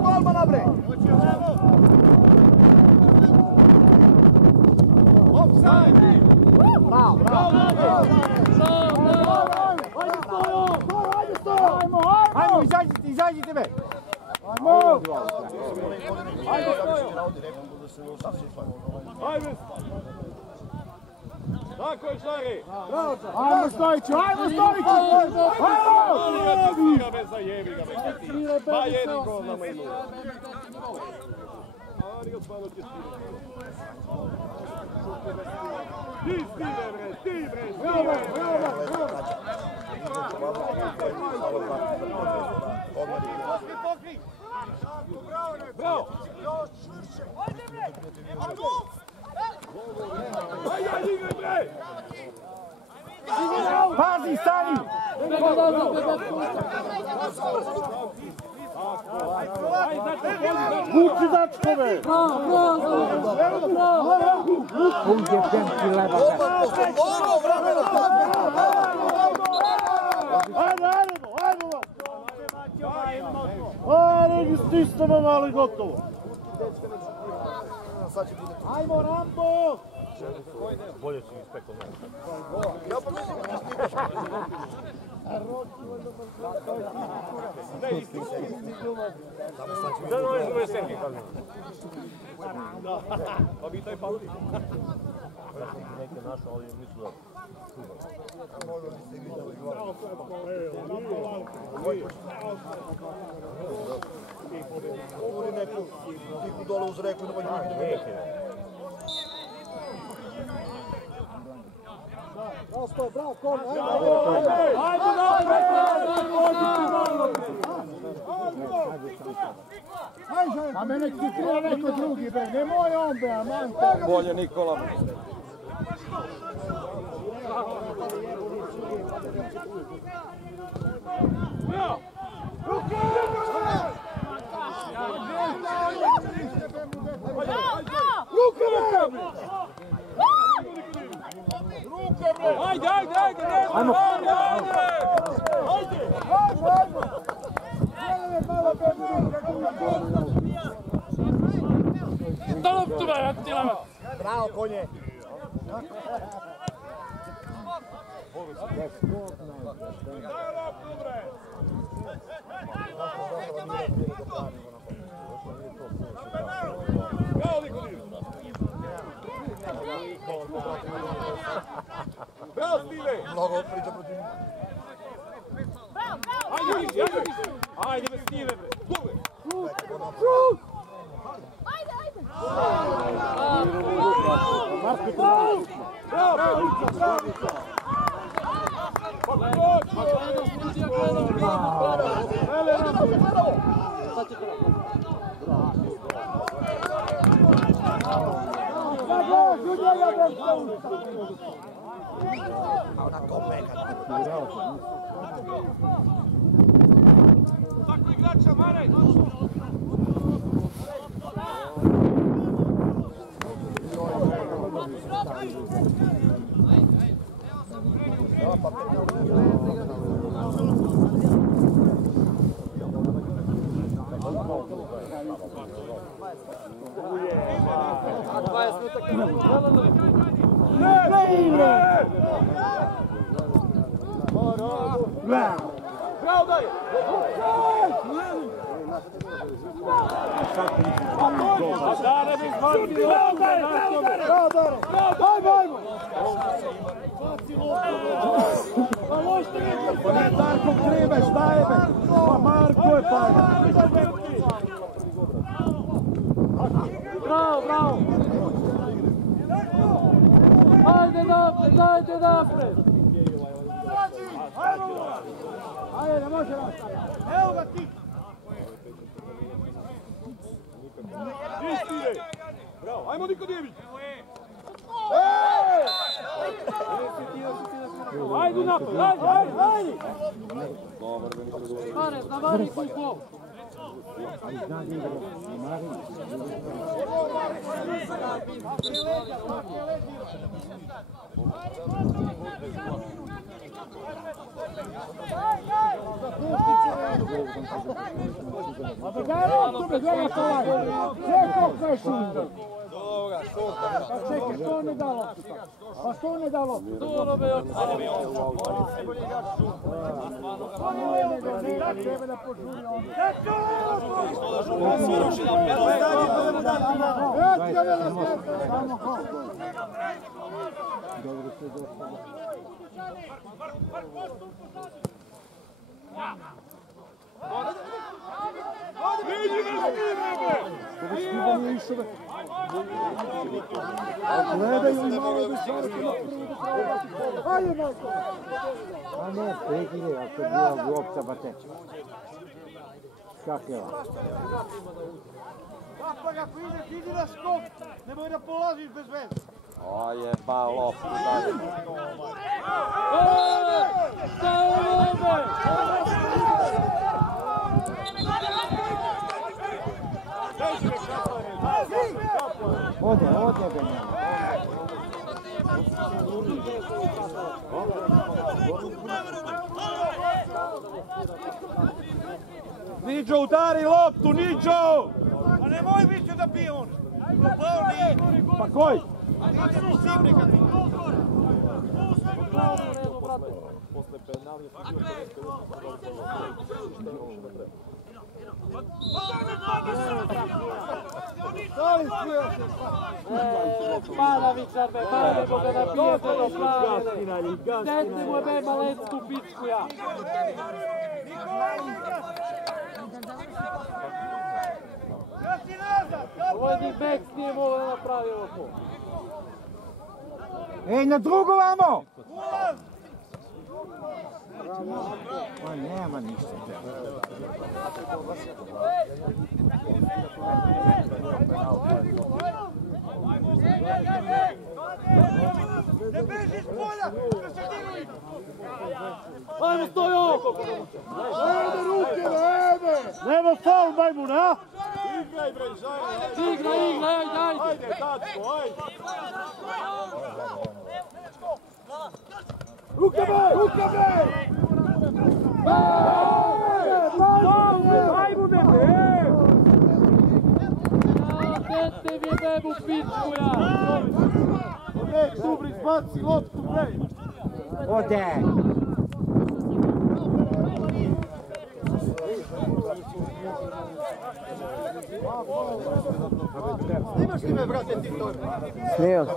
Golmana, bre! Ajmo, izađite me! Ajde! Tako je, Šari! Ajmo Stojiću! Zajebi ga, pa jedan gol nama ilu. Ali odmano će Ti bre! Bravo! Ajde, igraj, bre! Pazi, stani! Vuči dačkove! Uđe tempi leva. Ajde, stisnemo malo i gotovo. Ajmo, Rambo! Bolje si ispekao. Da, no, je druge senke, Pa bi taj pamti. neke naše, ali nisu dobro. Uri neku tiku dole uz reku, da njih ne veke. Prosto, bravo, kom, ajde! A mene ti treba neko drugi, be, nemoj on, be, aman. Bolje Nikola. Ajde, ajde, ajde! Ajmo! Loptu, Attila! Bravo, konje! Bravo, Stile! Mnogo priča protiv njih. Ajde, ajde, bez Stile, bre! Dole! Ajde, ajde! Tako igrača, Marek! Bravo, daj! Dare mi smarti! Bravo, dare! Bravo, dare! Ajmo, ajmo! Pa ne, Darko krive, šta je be? Pa Marko je pa. Bravo, bravo! Ajde napred, ajde napred! Ajde, ne može nas. Evo ga ti. Istine! Bravo, ajmo Nikodjević! Ajde napred, ajde, ajde, ajde! Marez, na Mariku u gol! A da ga je loptu, be, gledaj kolaj. Čekaj, kaj šunda. Pa čekaj, što ne da loptu? Pa što ne da loptu? Dobro be još! Treba da požuri on. Eto ga vela sve, samo ho. Dobro se došlo. Gledaju i malo da šarke na prvu do kraja. Ajde, Marko! A ne, prekine, ako je bila lopta, ba teče. Kako je ovo? Kapag, ako ideš, idi na skok. Nemoj da polaziš bez veze. O je pa loptu dalje. Ode ga njema. Niđo, udari loptu, Niđo! A nemoj više da pije on. Pa koji? Posle penali Para Viktor, be, para nego ga napijete do plave. Dajte mu be malensku pičku ja. Ovo ni Beks nije mogao da napravi ovako. Ej, na drugu vamo! Ma nema ništa. Ne bežiš polja! Ajmo Stojo! Ajde ruke, ajde! Nema faul, majmun, a? Igraj bre, žaj! Igraj, ajde! Ajde, Dačko, ajde! Ruke bre, ruke bre! Majmune bre! Dete mi bebu pičku ja! Nek, Subrić, baci loptu bre! Ode! Snimaš ti me, brate, ti to? Snimam.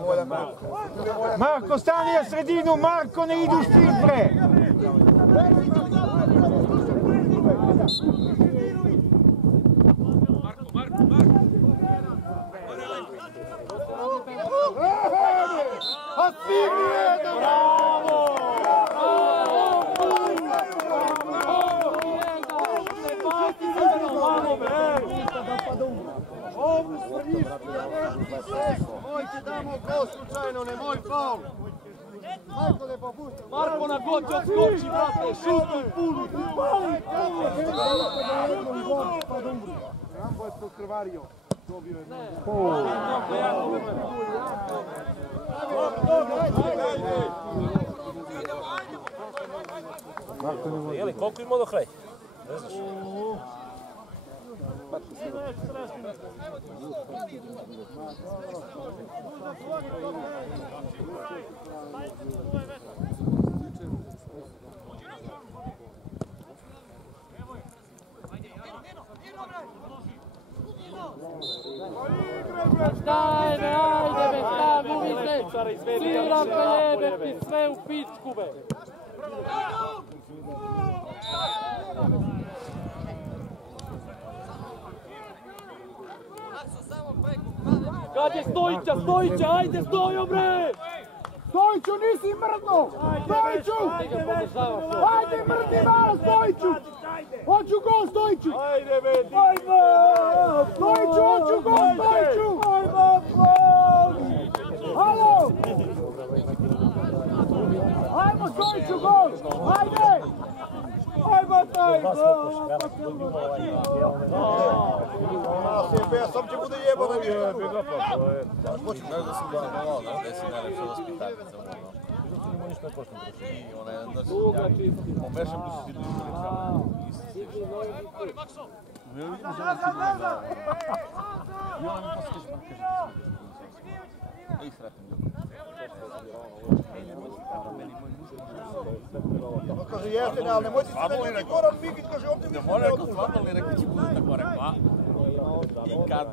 Marko, stani na sredinu, Marko, ne idu špil, bre! A stigni jedan! Bravo! Ovu svrniš, moj ti damo gol slučajno, ne moj faul. Marko ne popusti. Marko na god će odskoči, brate, šutuj punu. Rambo je pokrvario. Dobio je. Jeli, koliko ima do kraja? Ne znaš? Daj be, ajde be, stavu mi se! Sviram be, jebe ti sve u pičku be! Kad je Stojića, Stojića, ajde Stojo bre! Stojiću, nisi mrdno! Stojiću! Ajde, mrdni malo, Stojiću! Hoću gol, Stojiću! Ajde be, Ajmo! Stojiću, hoću gol, Stojiću! Ajmo, gol! Halo! Ajmo, Stojiću, gol! Ajde! Ajmo, taj gol! ja sam će bude jebano ništa. Znaš da sam donovala, znaš da si najlepša vaspitačica. Nima ništa košta prošli. I ona je jedna si pomešam da su ti I ona mi posle kaže, ej, sretno On kaže jeste, ali nemojte se da ljudi Goran Mikić kaže ovdje mi se ne rekao, stvarno li rekao će bude tako rekla? I kad?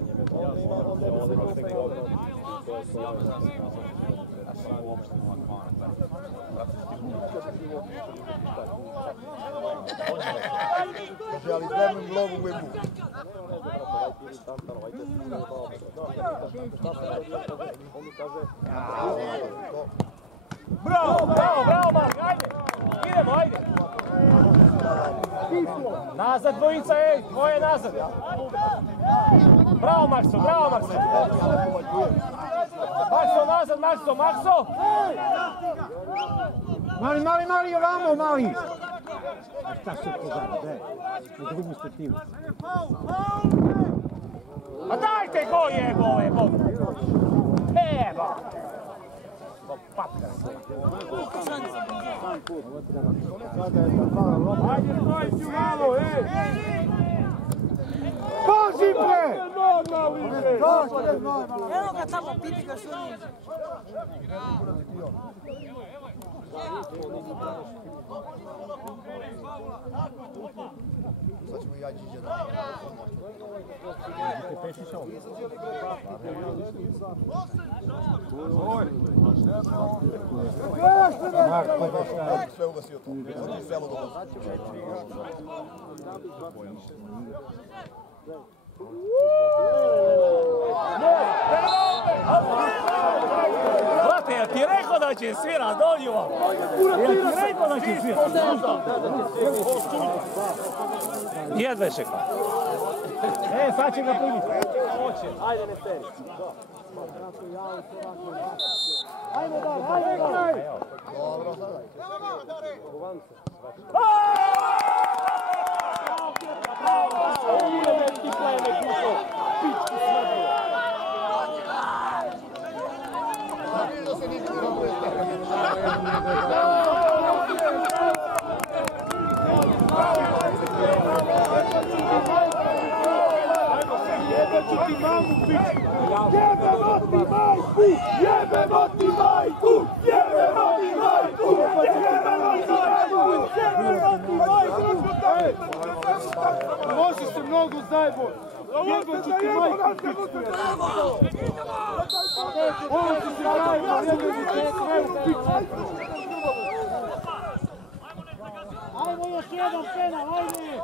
Kaže, ali dvojim glavu u ebu. Bravo, bravo, bravo, Mark, ajde! Idemo, ajde! Nazad dvojica, ej, tvoje nazad! Bravo, Makso, bravo, Makso! Makso, nazad, Makso, Makso! Mali, mali, mali, ovamo, mali! A šta se pozada, daj, u drugu stativu. A dajte go jebo, jebo! Evo! Ajde, Stojiću malo, ej! Pazi bre! Evo ga tamo, piti ga što nije. Sad ćemo ja Điđe da... Sve ugasio to. Oni selo dobro. rekao da će svira, dođi vam. Ja ti rekao da će svira. Jedva je čekao. Sad će ga primiti. Ajde, ne steri. Ajde, ajde. Dobro, Može se mnogo zajbo. Jebo ću ti majku. Ovo ću se zajbo. Ajmo još jedan penal, ajde.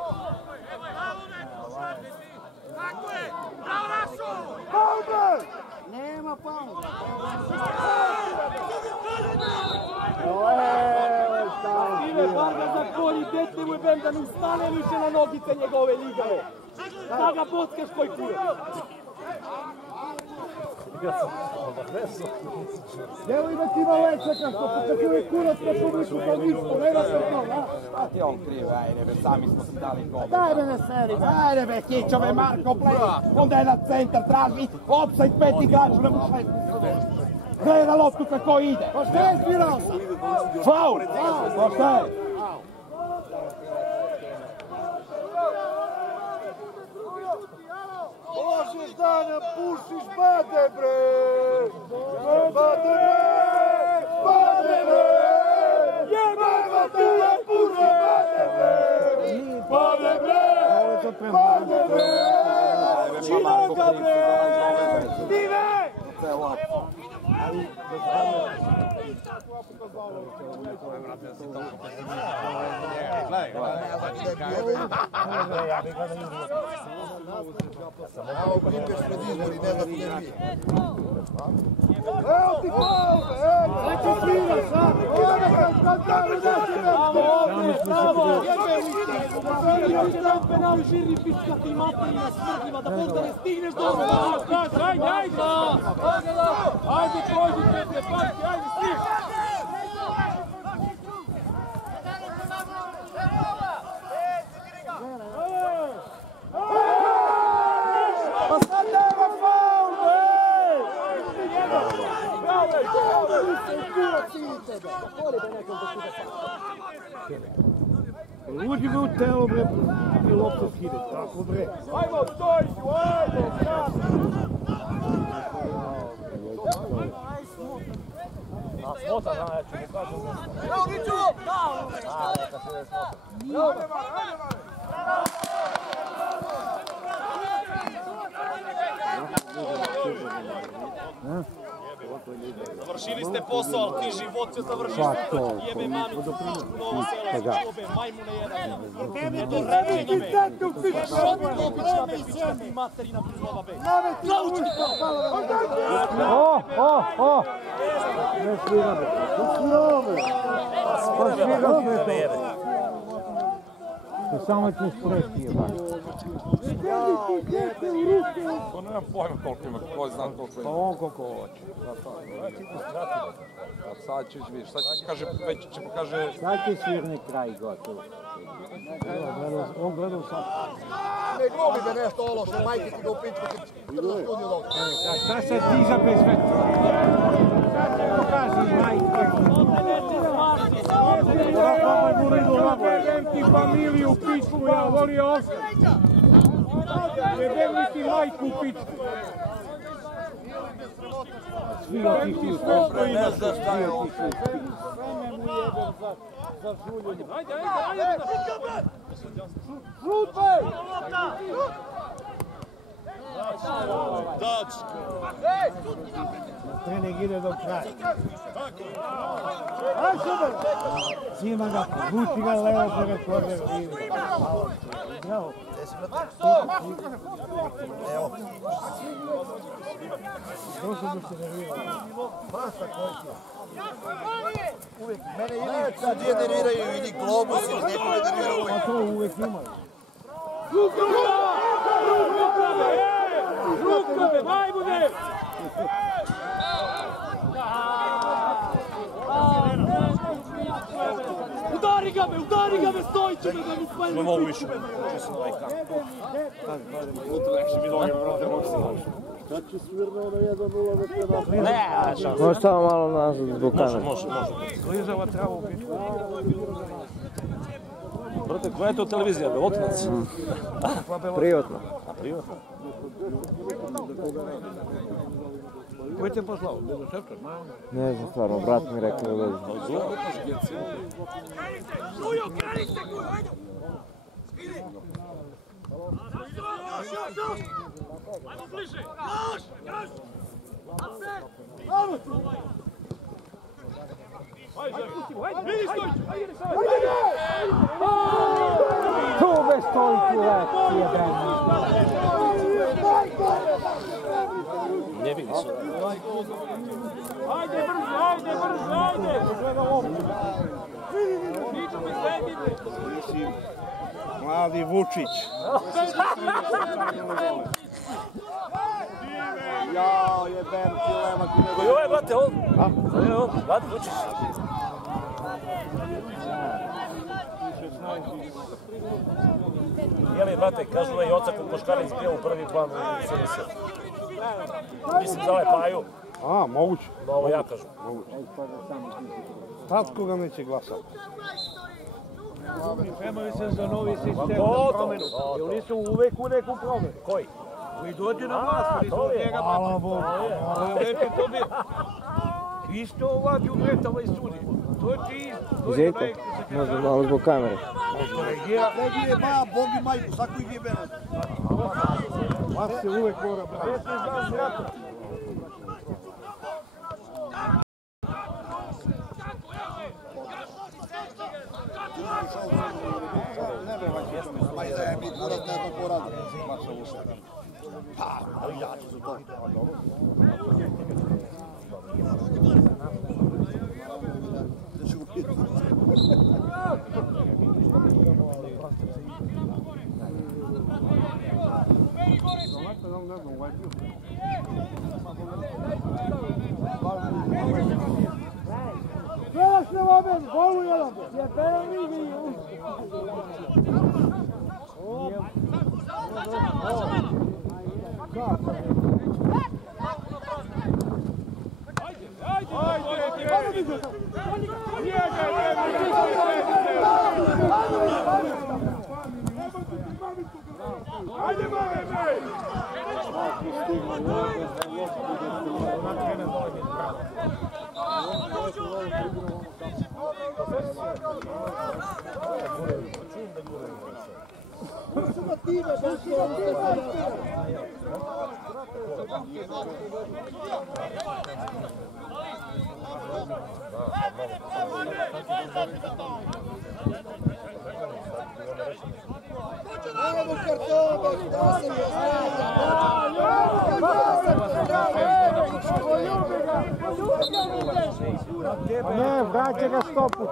Tako je! Bravo Rašo! Pauber! Nema pauber. Ime, bar ga zakoli, dete mu bem da ne ustane više na nogice njegove ligave. Da ga bockaš koji kurac. Evo ima ti malo ečeka što pokazuje kurac na publiku kao ništa, nema se to, a? A ti on kriv, ajde be, sami smo se dali gol. Daj me ne seri, Ajde be, kićove Marko play, onda je na centar, traži, offside, pet igrač, ne može. Gleda loptu kako ide. Pa šta je svirao sam? Faul! Pa šta je? Možeš da napušiš, bade bre! Bade bre! Bade bre! Jebama ti napuši, bade bre! Bade bre! Bade bre! Činoga bre! Stive! Evo gripeš pred izbori, ne da ti ne vi. Evo ti pauze, evo! Neće sviraš, a? Bravo! Još jedan penal žiri pičkati materi na smrdima, da Bog da ne stigneš dobro. Ajde, ajde! Ajde, pođite se, pati, ajde, stiš! Pa sad nema faul, ej! Uđi me u telo, bre, i loptu skide, tako, bre. Ajmo, Stojiću, ajde, krasno! A smota, ja ću ne kažem. Evo, Riču! Neka se ne smota. Završili ste posao, ali ti život se završi. Jebe mamicu, novo selo, škobe, majmune jedan. Eto, reči da me. Šot obična be, pičkati materina pizlova be. Nauči O! Ne svira me. Ne svira me. Pa svira me to. To samo ti spreti je baš. To nemam pojma koliko ima, ko zna koliko Pa ima. on koliko hoće. A sad ćeš vidjeti, sad će kaže, već će pokaže... Sad će svirni kraj gotovo. On gledao sad. Ne glubi me nešto ovo što majke ti ga u pičku ti na studiju dok. Šta se ti za bez već? Šta se pokaži majke? Ovako mu ridu ovako, jedem ti familiju u pičku, ja volio osam. Jedem li ti majku u pičku. Svio ti si u Koliko ima? Svio ti si u Sve me mu jedem za žuljenje. Ajde, ajde! Šut, bej! Dač! trening ide do kraja. Aj, super! Zima ga, vuči ga levo prve korner i... Bravo. Evo. Mene sad generiraju ili globus ili neko generiraju uvijek. A to uvijek imaju. Rukave, majmune! Udari ga me, stojit ću me da mi spajne. Ne mogu više. Čisto na ovaj kamp. Kad će svirno na 1-0 Ne, šanse. Može samo malo nazad zbog kamere. Može. Kližava trava u pitu. Brate, koja je to televizija, Belotinac? Privatno. A privatno? Koji te poslao? Ne znam stvarno, brat mi rekao da vezi. Kujo, krenite, Kujo, ajde! Spiri! Ajmo bliže! Još! Tu bez stolicu jeben. Ne vidi se. Ajde brzo! Niču mi sledite! Mladi Vučić. Jao, jebem ti lemak. Koji ovaj, brate, on? Koji je on? Mladi Vučić. Jeli, brate, kažu da je Oca Kokoškarić bio u prvi plan u SNS. Mislim za ovaj Paju. A, moguće. No, ovo ja kažu. Tatko ga neće glasati. Spremaju se za novi sistem, za promenu. I oni su uvek u neku promenu. Koji? Koji dođe na vlast, koji su od njega Hvala Bogu. isto ovdje umretava i sudi. To je čisto. Izvijete, možda malo zbog kamere. Bogi je ba, Bogi majku, svako ih je bena. Vas se uvek mora brati. Ma je da je biti morat neko poradi. Pa, ali ja ću za to. Gledaš na moment, golu jedan, je Beligi. Ne, vraća ga stopu.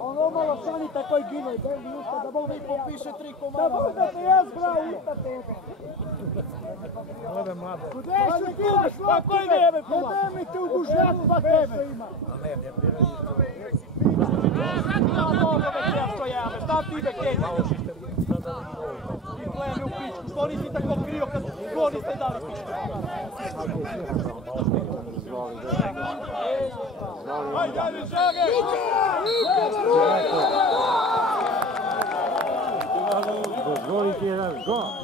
Ono malo stani tako i gine, da mogu da ih popiše 3 komada. Da mogu da te ja zbrao usta tebe. Gdje se ginaš, lako ide jebe koma? Jebe mi te u gužnjak pa tebe ima. Šta ti ide Kenja? Ti gledam je u pičku, što nisi tako krio kad god niste dali pičku? Ajde, ajde, žage! dozvoliti jedan gol.